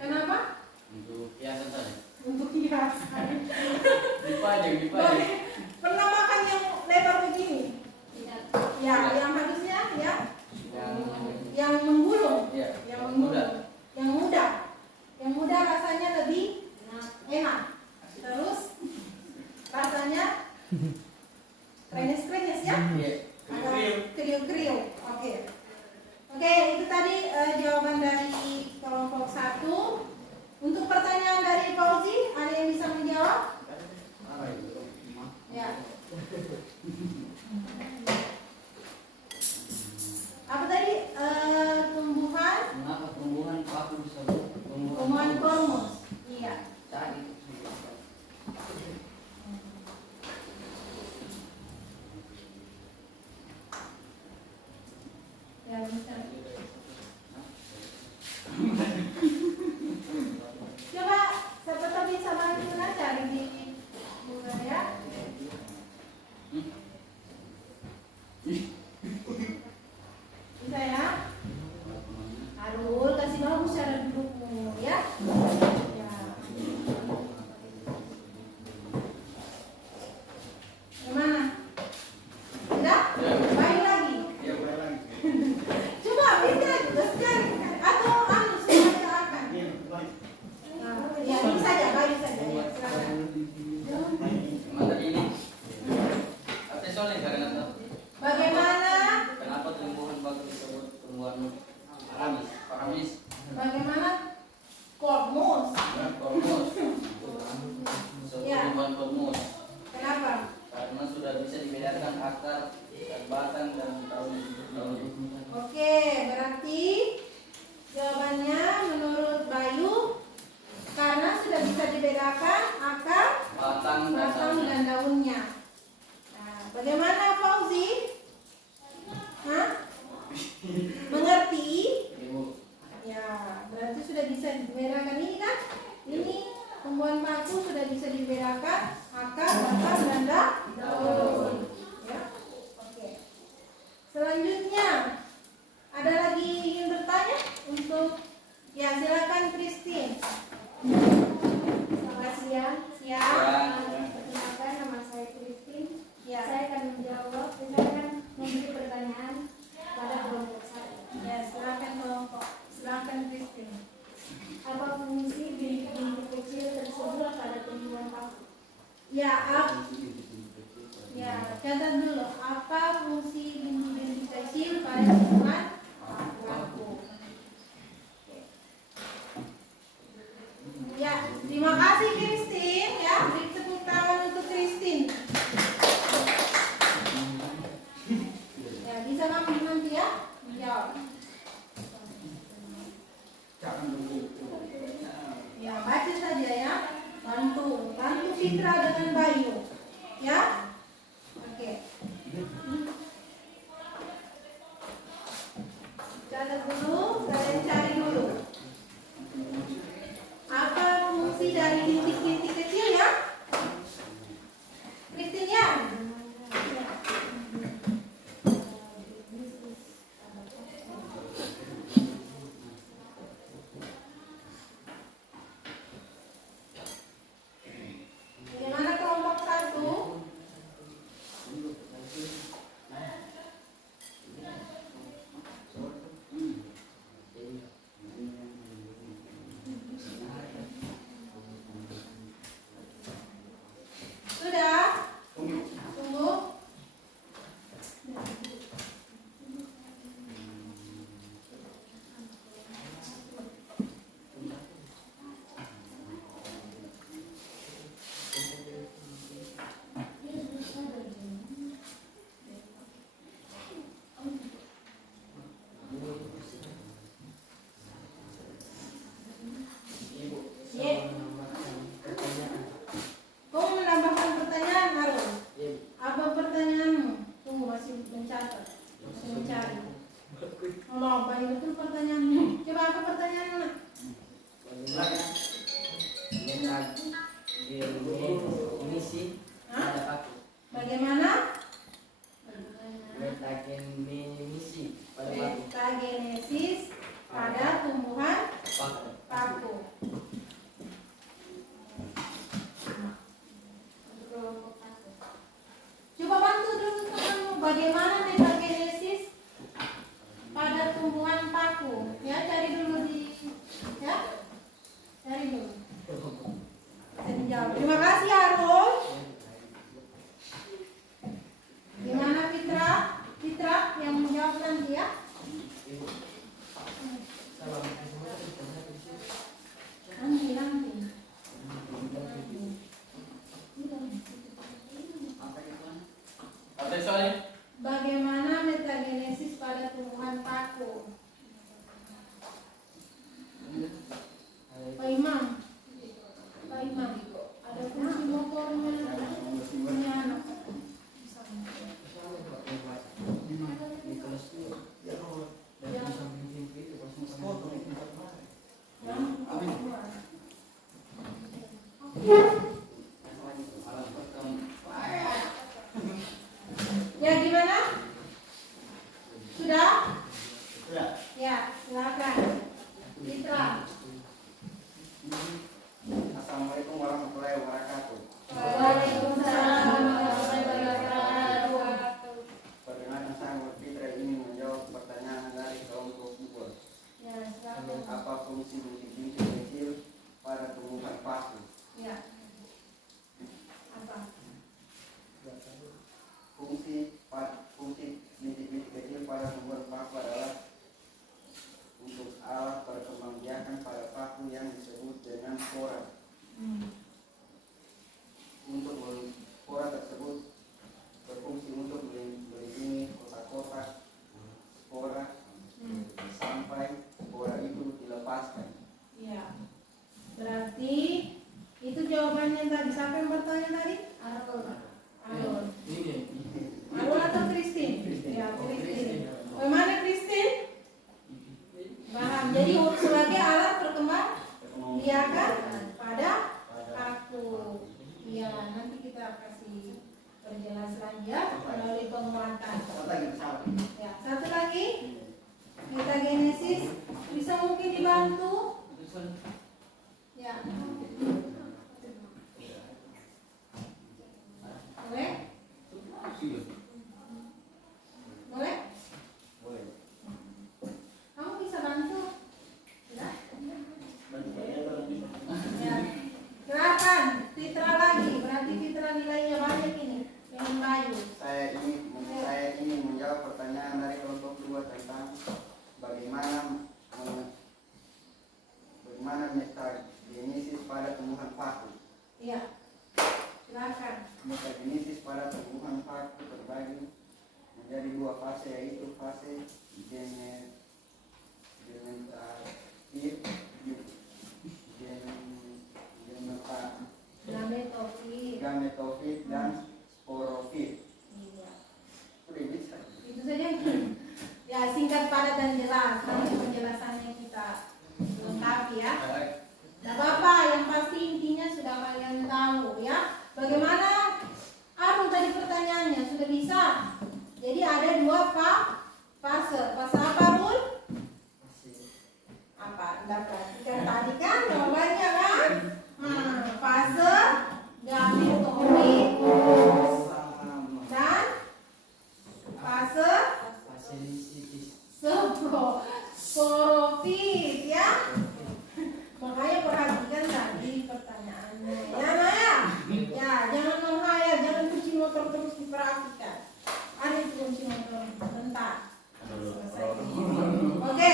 Kenapa? Untuk hiasan saja. Untuk hiasan. Dipajang. Pernah makan yang lebar begini? Tidak. Ya, yang harusnya ya, Yang yang menggulung, ya, yang muda. menggulung, yang muda rasanya lebih enak. Terus rasanya krenyes ya, Iya. kriuk. Oke, itu tadi jawaban dari kelompok 1. Untuk pertanyaan dari Fauzi, ada yang bisa menjawab? Ya. Apa tadi tumbuhan? Mengapa tumbuhan paku disebut Tumbuhan kormus. Iya. Cari. Ya, ya, catat dulu. Apa fungsi binti-binti kecil pada tumbuhan paku? Ya, terima kasih Christine. Ya, beri tepuk tangan untuk Christine. Ya, bisa kamu nanti ya? Jawab. Ya, baca saja ya. Bantu Fitra dengan Bayu. Ya? Oke. Catat dulu, kalian cari dulu. Apa fungsi dari bintik-bintik kecil ya? Christine ya? Bagaimana kelompok 1? Sudah? Tunggu. Kamu menambahkan pertanyaan, Harun? Apa pertanyaanmu? Tunggu, masih mencatat, masih mencari. Oh, banyak betul pertanyaanmu. Coba apa pertanyaanmu, nak? Hah? Bagaimana? Metagenesis pada tumbuhan paku. Coba bantu dulu temanmu bagaimana metagenesis pada tumbuhan paku. Ya, cari dulu ya. Cari dulu. Saya menjawab. Terima kasih Harun. Gimana Fitra? Fitra yang menjawab nanti ya. Nanti. Apa soalnya? Bagaimana metagenesis pada tumbuhan paku? Pak Imam, ada fungsi motornya punya anak. Ya gimana? Sudah? Ya, silakan. Fitra. Assalamualaikum warahmatullahi wabarakatuh. Waalaikumsalam warahmatullahi wabarakatuh. Perkenalkan saya Muhammad Fitra ini menjawab pertanyaan dari kelompok 2. Ya, silakan. Apa fungsi bintik-bintik kecil pada tumbuhan paku? Ya. Apa? Fungsi bintik-bintik kecil pada tumbuhan paku adalah untuk alat perkembangbiakan pada paku yang disebut dengan spora. Untuk spora tersebut berfungsi untuk melindungi kotak-kotak spora sampai spora itu dilepaskan. Ya. Berarti itu jawabannya tadi. Siapa yang bertanya tadi? Arul atau Christine? Ya, Christine. Bagaimana Christine? Paham. Jadi sebagai alat perkembangbiakan pada paku. Ya, nanti kita kasih perjelasan lagi ya melalui penguatan. Ya, satu lagi metagenesis bisa mungkin dibantu. Ya. pada tumbuhan paku. Iya. Silakan. Mutagenesis pada tumbuhan paku terbagi menjadi dua fase, yaitu fase gametofit dan sporofit. Iya. Sudah bisa. Itu saja. Ya, singkat, padat dan jelas. Nanti penjelasannya kita lengkapi ya. Nah, Bapak, yang pasti intinya sudah kalian tahu ya. Bagaimana? Tadi pertanyaannya sudah bisa. Jadi ada dua fase. Fase apa, Rul? Apa? Dapat ikan tadi kan jawabannya kan? Fase gametofit dan fase sporofit ya. Makanya perhatikan tadi pertanyaannya ya, Naya. Ya, jangan menghayal, jangan kunci motor terus diperhatikan. Ada itu kunci motor, bentar. Selesai. Oke.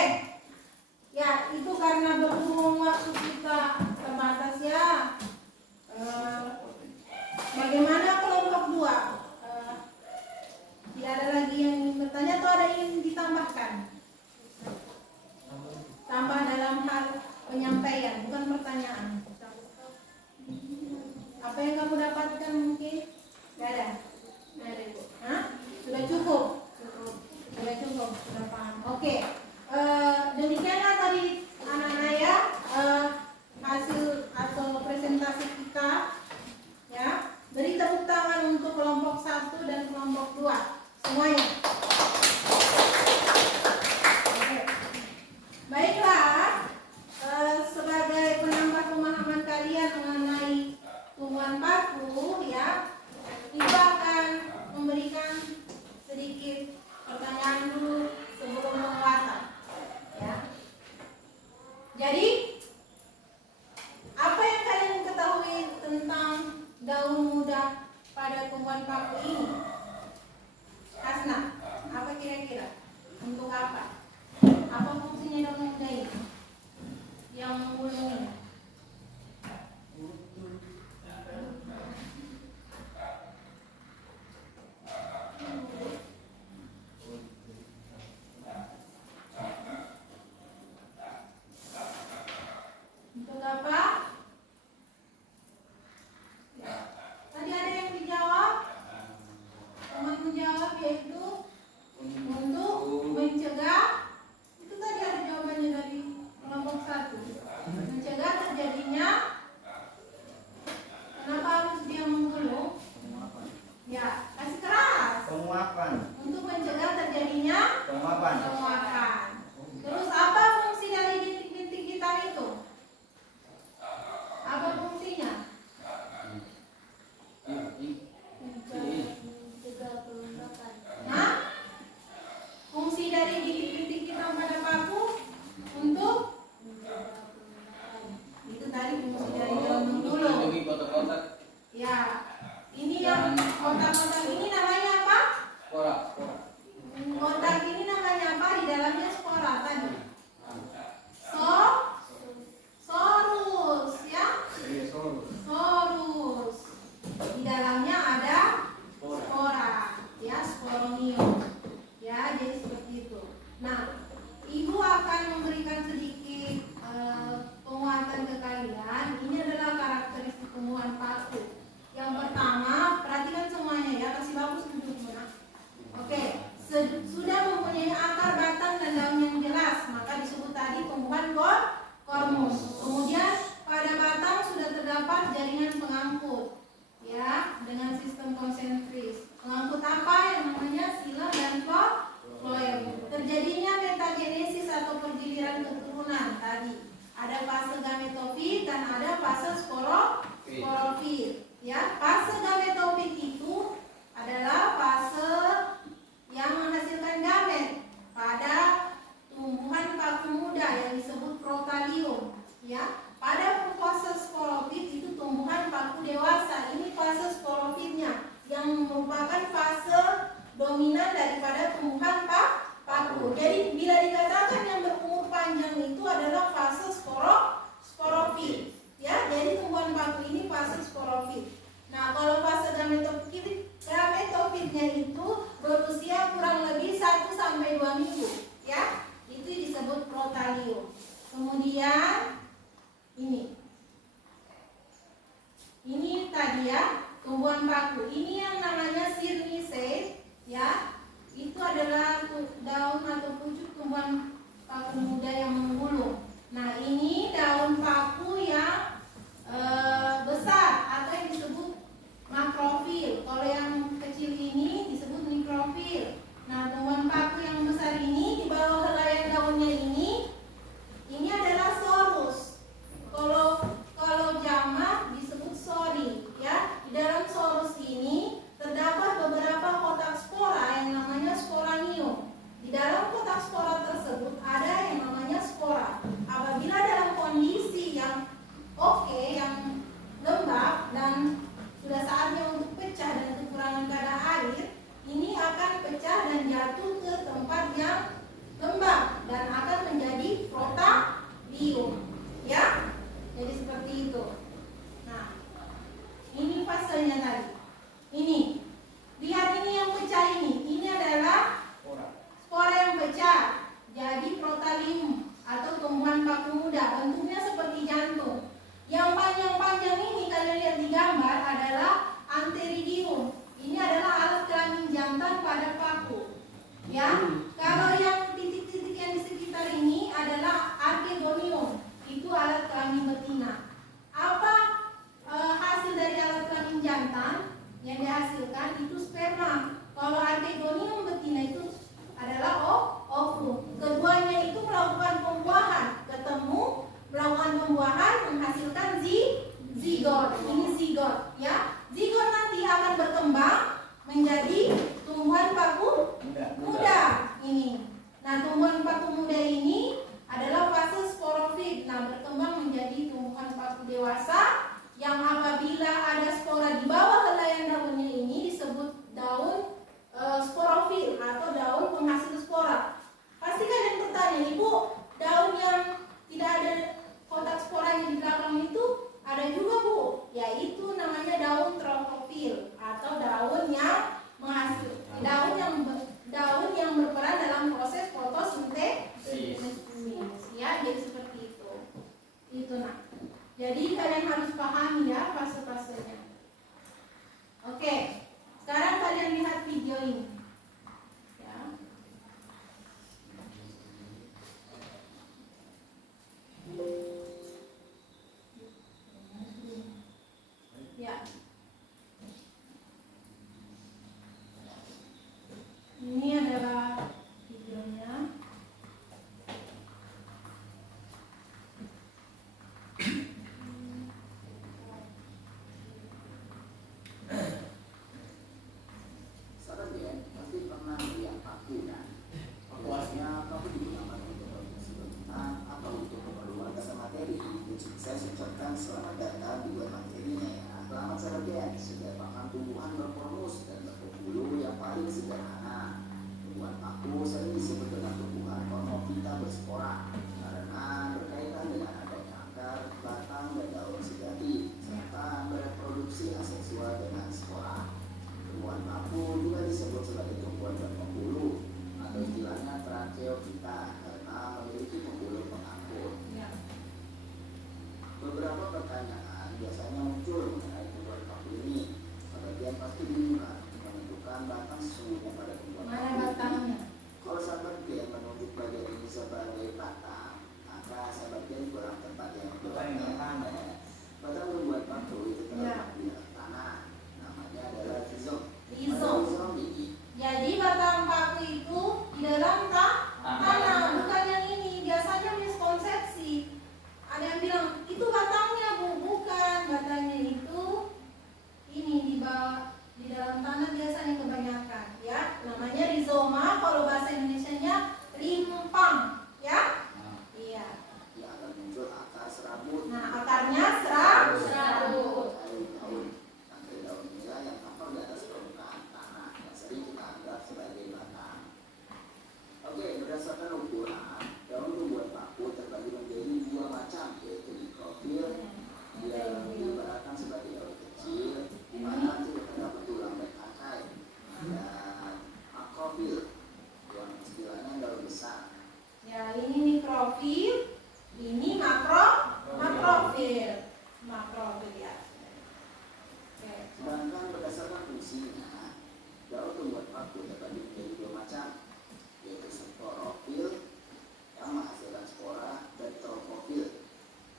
Ya, itu karena berhubung waktu kita terbatas ya. Bagaimana kelompok 2? Tidak ada lagi yang ingin bertanya atau ada yang ingin ditambahkan? Tambah dalam hal penyampaian, bukan pertanyaan. Apa yang kamu dapatkan mungkin? Tidak ada? Tidak ada, Ibu. Hah? Sudah cukup? Sudah cukup, sudah paham. Oke. Demikianlah tadi anak-anak ya, hasil atau presentasi kita ya. Beri tepuk tangan untuk kelompok 1 dan kelompok 2 semuanya. Oke. Baiklah, sebagai penambah pemahaman kalian mengenai tumbuhan paku ya, Ibu akan memberikan sedikit pertanyaan dulu sebelum penguatan ya. Jadi apa yang kalian ketahui tentang daun muda pada tumbuhan paku ini? Hasna, apa kira-kira? Untuk apa? Apa fungsinya daun muda ini? Yang menggulungnya? Untuk apa? Ya. Tadi ada yang dijawab? Teman menjawab yaitu untuk mencegah. Itu tadi ada jawabannya dari kelompok 1. Mencegah terjadinya. Kenapa harus dia menggulung? Ya, kasih keras. Penguapan. Untuk mencegah terjadinya Penguapan. penguapan. Terus apa fungsi dari bintik-bintik hitam itu? Apa fungsinya? Nah, fungsi dari bintik-bintik hitam pada paku untuk itu tadi fungsi dari daun menggulung. Kotak-kotak. Ya, ini yang kotak-kotak ini namanya apa? Spora. Kotak ini namanya apa? Di dalamnya spora tadi. Sorus ya. Sorus. Di dalamnya ada spora, ya, sporonium. Ya, jadi seperti itu. Nah, Ibu akan memberikan sedikit penguatan ke kalian. Ini adalah karakteristik tumbuhan paku. Yang pertama, perhatikan semuanya ya, kasih bagus duduknya. Oke, sudah mempunyai akar, batang, dan daun yang jelas, maka disebut tadi tumbuhan kormus. Kemudian pada batang sudah terdapat jaringan pengangkut, ya, dengan sistem konsentris. Pengangkut apa yang namanya silar dan floem. Terjadinya metagenesis atau pergiliran keturunan tadi. Ada fase gametofit dan ada fase sporofit. Ya, fase gametofit itu adalah fase yang menghasilkan gamet pada tumbuhan paku muda yang disebut protalium. Ya, pada fase sporofit itu tumbuhan paku dewasa. Ini fase sporofitnya yang merupakan fase dominan daripada tumbuhan paku. Jadi bila dikatakan yang berumur panjang itu adalah fase sporofit. Ya, jadi tumbuhan paku ini fase sporofit. Nah, kalau fase gametofitnya itu berusia kurang lebih 1 sampai 2 minggu, ya. Itu disebut protalium. Kemudian ini tadi ya, tumbuhan paku. Ini yang namanya Sirniaceae, ya. Itu adalah daun atau pucuk tumbuhan paku muda yang menggulung. Nah, ini daun paku yang besar atau yang disebut makrofil. Kalau yang kecil ini disebut mikrofil. Nah, tumbuhan paku yang besar ini di bawah helaian daunnya ini adalah sorus. Kalau jamak disebut sori, ya. Di dalam sorus ini terdapat beberapa kotak spora yang namanya sporanium. Di dalam kotak spora tersebut ada yang namanya spora. Apabila dalam kondisi yang oke, yang lembab dan sudah saatnya untuk pecah dan kekurangan kadar air, ini akan pecah dan jatuh ke tempat yang lembab dan akan menjadi protalium, ya. Jadi seperti itu. Nah, ini fasenya tadi. Ini, lihat ini yang pecah ini adalah spora yang pecah, jadi protalium atau tumbuhan paku muda. Bentuknya seperti jantung. Yang panjang-panjang ini kalian lihat di gambar adalah antheridium. Ini adalah alat kelamin jantan pada paku. Ya, kalau yang titik-titik yang di sekitar ini adalah archegonium. Itu alat kelamin betina. Apa hasil dari alat kelamin jantan yang dihasilkan? Itu sperma. Kalau archegonium betina itu adalah ovum. Keduanya itu melakukan pembuahan, melakukan pembuahan menghasilkan zigot. Ini zigot, ya. Zigot nanti akan berkembang menjadi tumbuhan paku muda. Ini. Nah, tumbuhan paku muda ini adalah fase sporofit. Nah, berkembang menjadi tumbuhan paku dewasa yang apabila ada spora di bawah helaian daunnya ini disebut daun sporofil atau daun penghasil spora. Pasti kalian bertanya, Ibu, daun yang tidak ada kotak sporanya di belakang itu ada juga, Bu. Yaitu namanya daun trofofil atau daun yang menghasil daun yang berperan dalam proses fotosintesis. Ya, jadi seperti itu. Itu nah. Jadi kalian harus pahami ya fase-fasenya. Oke. Sekarang kalian lihat video ini. Ya. Ya. tumbuhan paku terbagi menjadi dua macam, yaitu sporofil yang menghasilkan spora dan trofofil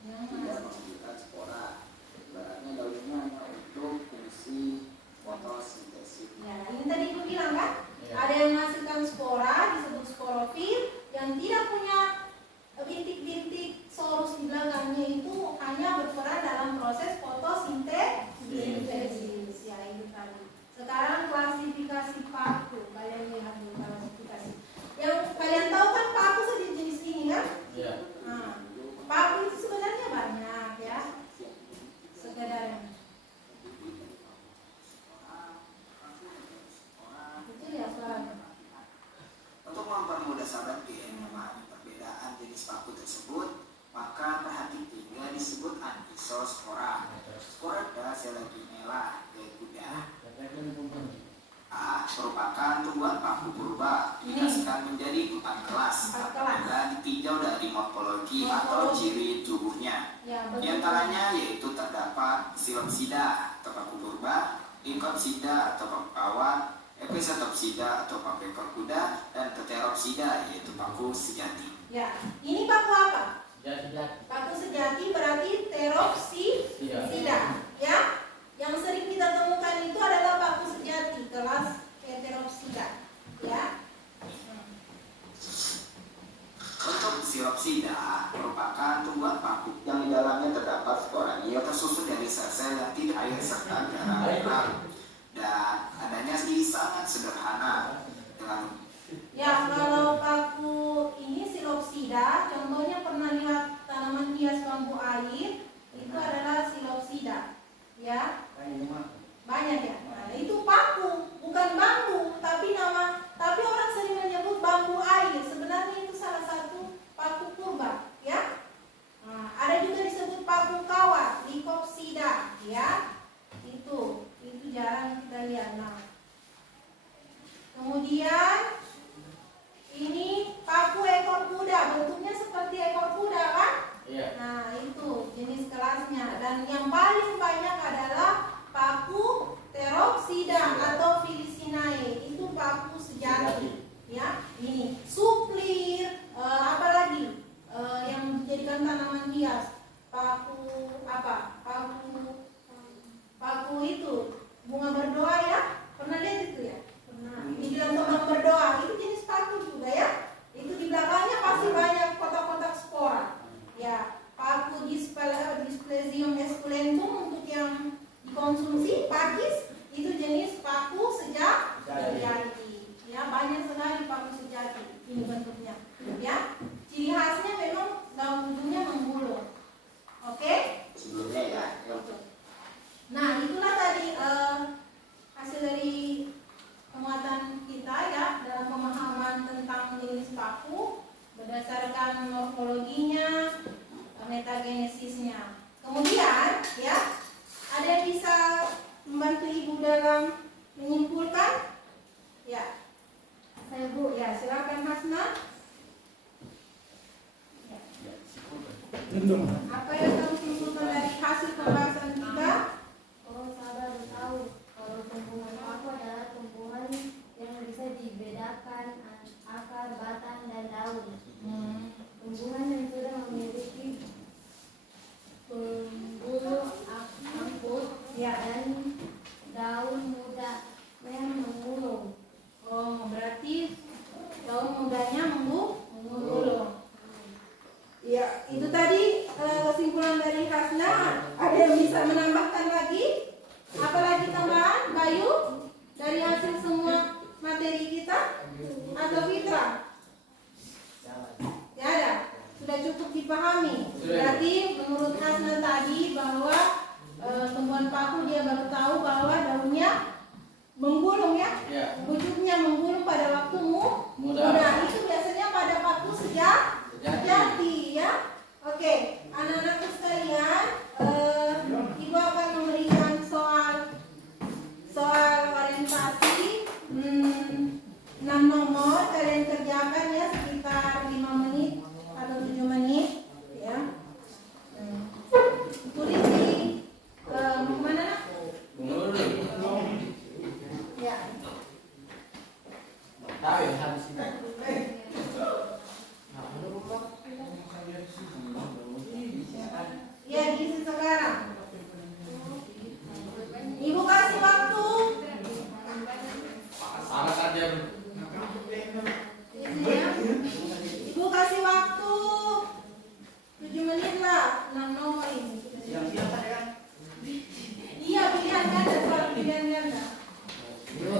tidak menghasilkan spora. Ibaratnya daunnya hanya untuk fungsi fotosintesis. Ya, ini tadi aku bilang kan, Iya. ada yang menghasilkan spora disebut sporofil, yang tidak punya bintik-bintik sorus di belakangnya itu hanya berperan dalam proses fotosintesis. Ya, itu tadi. Sekarang klasifikasi paku, kalian lihat dulu klasifikasi. Yang kalian tahu kan paku sejenis ini kan? Iya. Nah, paku itu sebenarnya banyak ya, sebenarnya. Betul ya suaranya. Untuk mempermudah sahabat GM memahami perbedaan jenis paku tersebut, maka perhatikan disebut antisospora. Spora Selaginella geguda merupakan tumbuhan paku purba, dikasihkan menjadi 4 kelas dan ditinjau dari morfologi atau ciri tubuhnya. Ya, Di antaranya yaitu terdapat Psilopsida atau paku purba, Lycopsida atau paku kawat, Epicetopsida atau paku ekor kuda, dan Pteropsida yaitu paku sejati. Ya, ini paku apa? Sejati. Paku sejati berarti Pteropsida. Ya, yang sering kita temukan itu adalah paku sejati kelas Pteropsida. Ya. Untuk Psilopsida merupakan tumbuhan paku yang di dalamnya terdapat sporangia tersusun dari sel-sel yang tidak air serta garam. Dan adanya sangat sederhana dengan Ya, kalau paku ini Psilopsida, contohnya pernah lihat tanaman hias bambu air, itu adalah Psilopsida. Ya, banyak ya. Nah, itu paku, bukan bambu, tapi orang sering menyebut bambu air. Sebenarnya itu salah satu paku purba, ya. Nah, ada juga disebut paku kawat, Lycopsida, ya. Itu jarang kita lihat. Nah, kemudian ini paku ekor kuda, bentuknya seperti ekor kuda kan? Iya. Nah, itu jenis kelasnya. Dan yang paling banyak adalah paku Pteropsida atau Filicinae. Itu paku sejati. Ya, ini suplir, apalagi yang dijadikan tanaman hias. Paku apa? Paku itu bunga berdoa ya. Pernah lihat itu ya? Pernah. Dibilang tembang berdoa, itu jenis paku juga ya. Itu di belakangnya pasti banyak kotak-kotak spora. Ya, paku Dysplasium esculentum untuk yang dikonsumsi pakis itu jenis paku sejati. Ya, banyak sekali paku sejati ini bentuknya. Ya, ciri khasnya memang daun ujungnya menggulung. Oke? sebelumnya ya. Nah, itulah tadi hasil dari penguatan kita ya dalam pemahaman tentang jenis paku berdasarkan morfologinya, metagenesisnya. Kemudian ya, ada yang bisa membantu Ibu dalam menyimpulkan? Ya, saya Bu, ya silakan Hasna. Ya. Apa yang kamu simpulkan dari hasil pembahasan kita? Oh, sahabat harus tahu kalau tumbuhan paku adalah tumbuhan yang bisa dibedakan akar, batang, dan daun. Tumbuhan yang sudah memiliki bulu angkut Ya. dan daun muda yang menggulung. Oh, berarti daun mudanya menggulung. Ya, itu tadi kesimpulan dari Hasna. Ada yang bisa menambahkan lagi? Apalagi tambahan, Bayu? Dari hasil semua materi kita? Atau Fitra? Ya ada. Sudah cukup dipahami. Berarti menurut Hasna tadi bahwa tumbuhan paku dia baru tahu bahwa daunnya menggulung ya. Iya. Wujudnya menggulung pada waktu Muda. Itu biasanya pada paku sejati ya. Oke, anak-anakku sekalian, Ibu akan memberikan soal orientasi 6 nomor. Kalian kerjakan ya sekitar 5 menit atau 7 menit ya. Tulis di mana nak? Ya. pilihan ganda. Ya.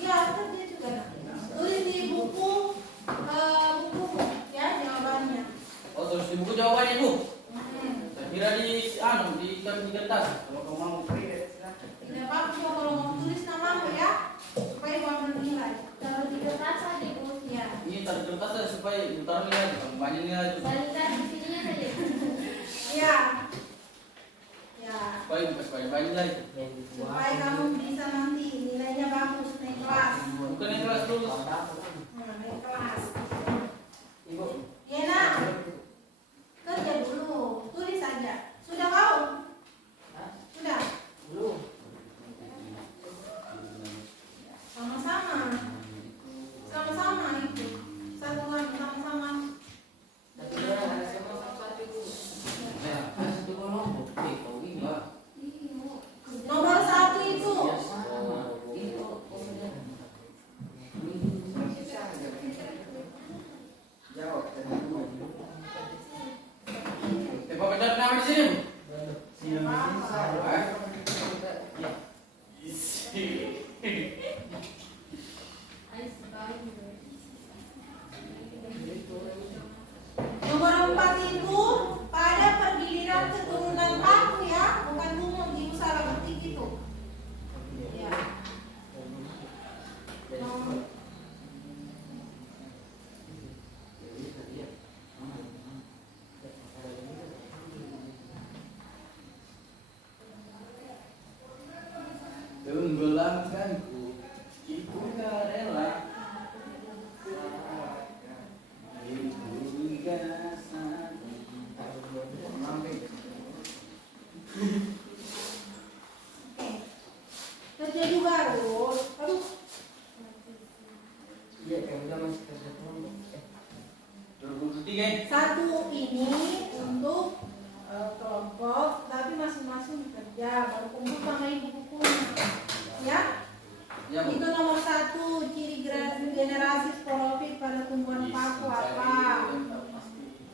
Ya, kan dia juga. Tulis di buku ya jawabannya. Oh, terus di buku jawabannya, Bu. Saya kira di kertas. Kalau kamu mau print, silakan. Tidak apa-apa kalau mau tulis namamu ya, supaya kamu menilai. Kalau di kertas aja Bu. Ya. Ini taruh kertas ya, supaya taruh nilai, banyak nilai itu. Balikan di sininya saja. Ya. Ya. Supaya banyak nilai. Supaya kamu bisa nanti nilainya bagus naik kelas. Bukan yang kelas dulu. Naik kelas. Ibu. Ya nak. Kerja dulu, tulis saja. Sudah mau? Sudah. Sama-sama. Sama-sama itu. Satuan sama-sama. Nomor 1 itu. Jawab. Tempat benar nama di sini. Nomor 4 itu pada pergiliran keturunan paku ya, bukan umum ibu salah ketik itu. Ya. Nomor Tenggelamkanku, ibu gak rela. Ibu gak sadar. Oke. Kerja juga harus. Aduh. Satu ini untuk kelompok, tapi masing-masing bekerja baru kumpul sama ibu bukunya. Ya? Ya, Bu. Itu nomor 1 ciri generasi sporofit pada tumbuhan paku apa?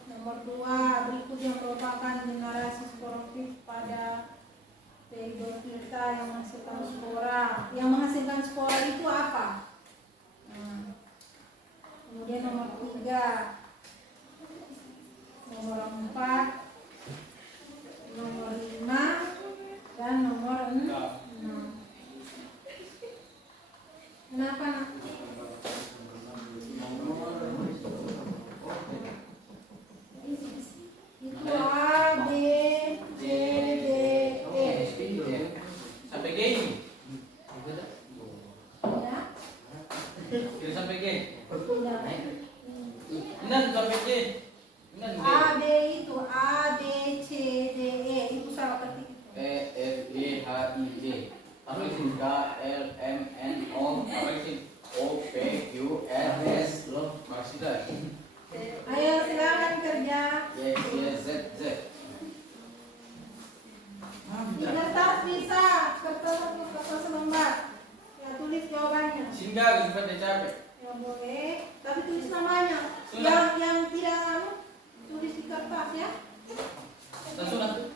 Nomor 2 berikut yang merupakan generasi sporofit pada Pteridophyta yang menghasilkan spora. Yang menghasilkan spora itu apa? Kemudian nomor 3, nomor 4, nomor 5, dan nomor 6. Kenapa? Itu A, B, C, D, E. Sampai G ini. Ya? Kira sampai G. Tidak. Ini sampai G. Ini G. A, B itu A, B, C, D, E. Itu salah ketik. E, F, G, H, I, J. Apa itu? K, L, M, N, O. Apa itu? O, P, Q, R, S. Masih dah. Ayo silakan kerja. Y, Y, Z, Z. Di kertas bisa, kertas selembar. Ya tulis jawabannya. Singgah, sudah capek. Ya boleh, tapi tulis namanya. Sudah. Yang tidak anu, tulis di kertas ya. Sudah.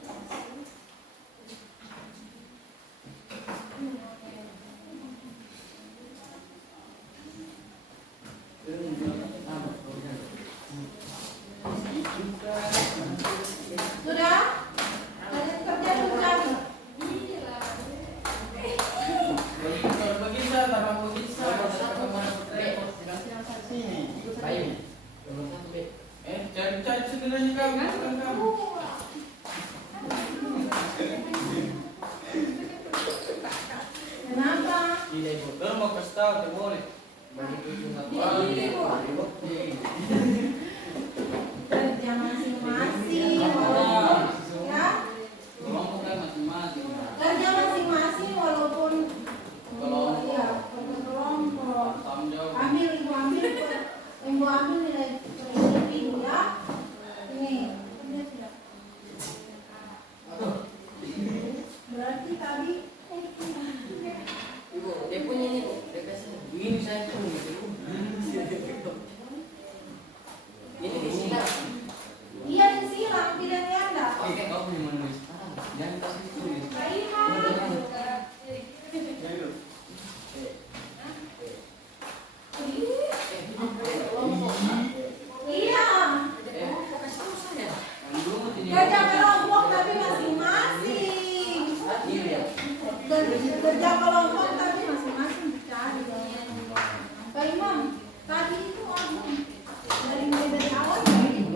Sudah? Lanjut kerja dulu kami. Begitu, tanpa begitu. Cari sebenarnya kamu. Kenapa? Kalau mau kasih tahu, tidak boleh. Kerja masing-masing. Ya? Kelompok kan masing-masing. Kerja masing-masing walaupun Kelompok. ya, kelompok. Tanggung jawab. Ibu ambil nilai individu ya. Ini. Ini sudah. Berarti tadi Ibu, dia punya ini, Bu. Dia kasih. Ini saya punya, Bu. Ini disilang. iya disilang tidak dianda. Oke, kau punya menulis. Jangan kasih tulis. Baik, kerja kelompok tadi masing-masing dicari. Pak Imam, tadi itu aku dari awal tadi.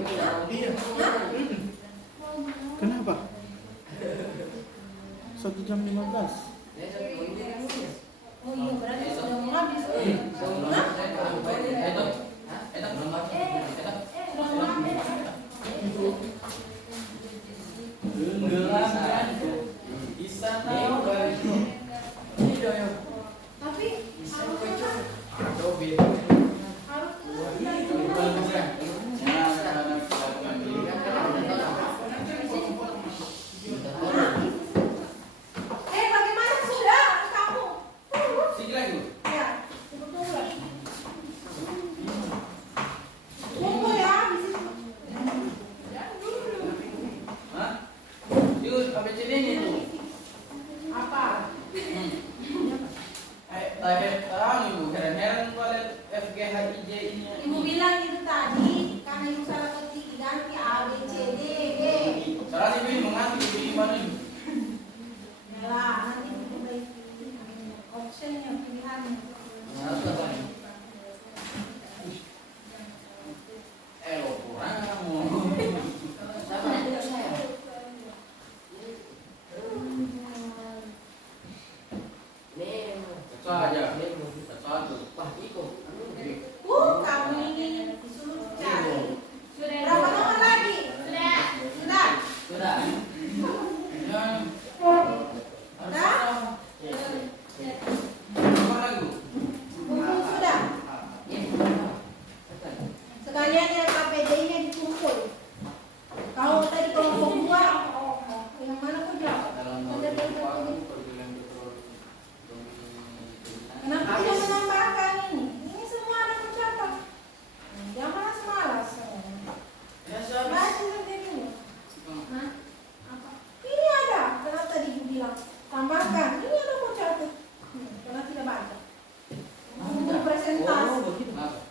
Kenapa? 1 jam 15. Oh iya, berarti sudah mau habis. Sudah mau habis. Bisa tahu. Tapi bagaimana sudah kamu? Ya, kebetulan. Tunggu ya, di situ. Apa? Ibu bilang itu tadi karena ibu salah ketik diganti A B C D E. Yalah, nanti ibu beri optionnya pilihannya. Kamu ini disuruh cari. Berapa nomor lagi? Sudah. Sudah. Kumpul sudah. Sekalian yang KPD-nya dikumpul. Kalau tadi kelompok 2, yang mana kau jawab? Kenapa tidak menambahkan ini? Ini semua ada tercatat. Jangan malas-malas. Baca saja dulu. Hah? Apa? Ini ada. Karena tadi ibu bilang tambahkan. Ini ada kau catat. Karena tidak baca. Untuk presentasi.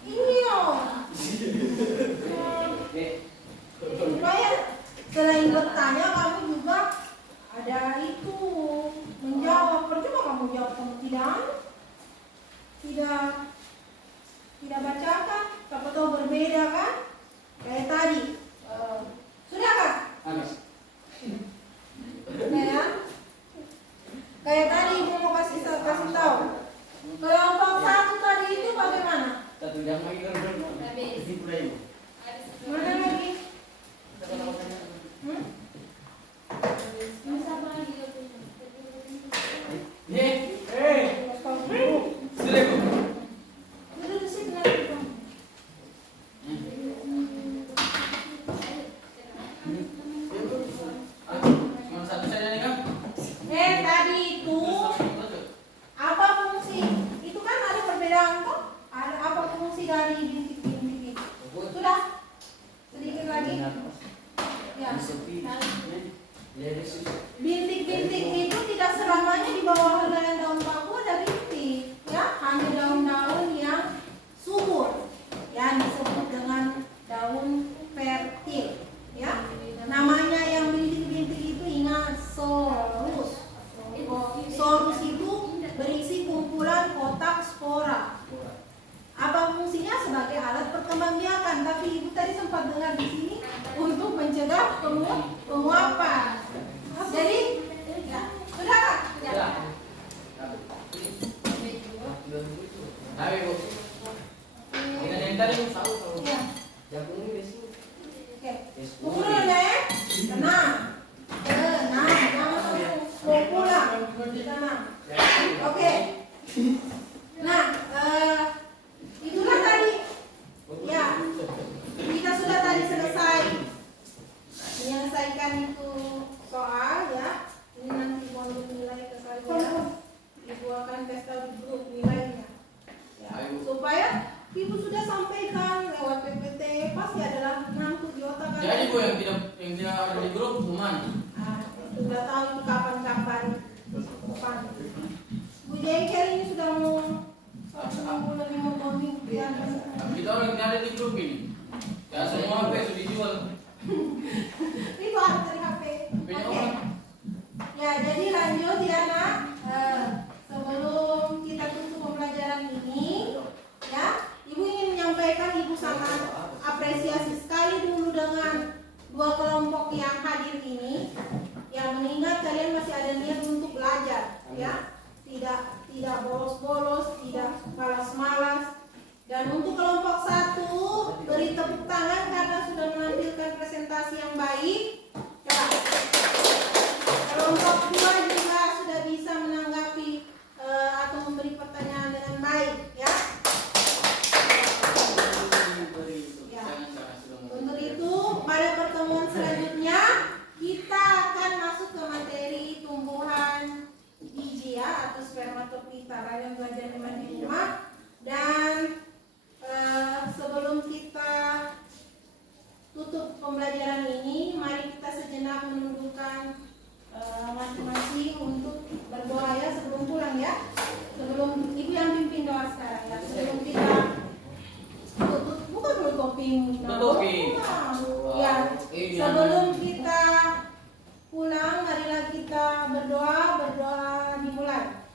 Ini oh. Supaya selain bertanya kamu juga ada itu menjawab. Percuma kamu jawab kamu tidak bacakan, siapa tahu berbeda kan? Kayak tadi. Sudah kan? Ya. Kayak tadi ibu mau kasih tahu. Kelompok 1 tadi itu bagaimana? 1 jam lagi kan Mana lagi? Duduk di sini nanti, Bang. Cuma 1 saja nih kan? Tadi itu apa fungsi? Itu kan ada perbedaan kok. Ada apa fungsi dari bintik-bintik itu? Sudah? Sedikit lagi. Ya. Bintik-bintik itu tidak selamanya di bawah helaian daun paku ada bintik, ya, hanya daun-daun yang subur, yang disebut dengan daun fertil, ya. Namanya yang bintik-bintik itu ingat sorus. Sorus itu berisi kumpulan kotak spora. Apa fungsinya? Sebagai alat perkembangbiakan. Tapi ibu tadi sempat dengar di sini untuk mencegah penguapan. Jadi, ya, sudah Kak? Ya. Tapi Bu. Dengan yang tadi Bu tahu kalau Ya. Jagung ini biasanya. Oke. Pukul dulu ya. Tenang. Tenang. Jangan langsung mau pulang. Tenang. Oke. Nah, itulah tadi. Ya. Kita sudah tadi selesai menyelesaikan itu soal ya. Ini nanti mau nilai ke kalian. Ibu akan kasih tahu di grup nilainya. Ya. Supaya ibu sudah sampaikan lewat PPT pasti adalah nangkut di otak kalian. jadi Bu yang tidak ada di grup gimana? Sudah tahu itu kapan-kapan. Bu Jengkel ini sudah mau 1 bulan 5 minggu ya. Kita orang yang ada di grup ini. Ya semua HP sudah dijual. Itu ada dari HP. HP-nya Oke. orang. Ya, jadi lanjut ya nak. ya, tidak bolos-bolos, tidak malas-malas. Dan untuk kelompok 1 beri tepuk tangan karena sudah menampilkan presentasi yang baik. Ya. Kelompok 2 juga sudah bisa menanggapi atau memberi pertanyaan dengan baik, ya. Ya. Untuk itu pada pertemuan selanjutnya kita akan masuk ke materi tumbuhan biji ya atau spermatopita. Kalian belajar memang di rumah. Dan sebelum kita tutup pembelajaran ini, mari kita sejenak menundukkan masing-masing untuk berdoa ya sebelum pulang ya. Sebelum ibu yang pimpin doa sekarang ya. Sebelum kita tutup, bukan dulu topi. Ya, sebelum kita pulang, marilah kita berdoa dimulai.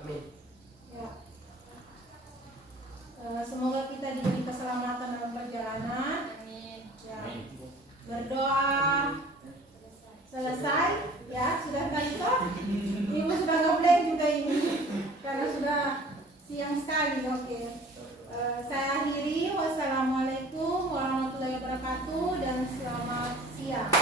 Amin. Ya. Semoga kita diberi keselamatan dalam perjalanan. Amin. Ya. Berdoa selesai, ya sudah kantor. Ibu sudah ngeblank juga ini karena sudah siang sekali. Oke. Saya akhiri. Wassalamualaikum warahmatullahi wabarakatuh dan selamat siang.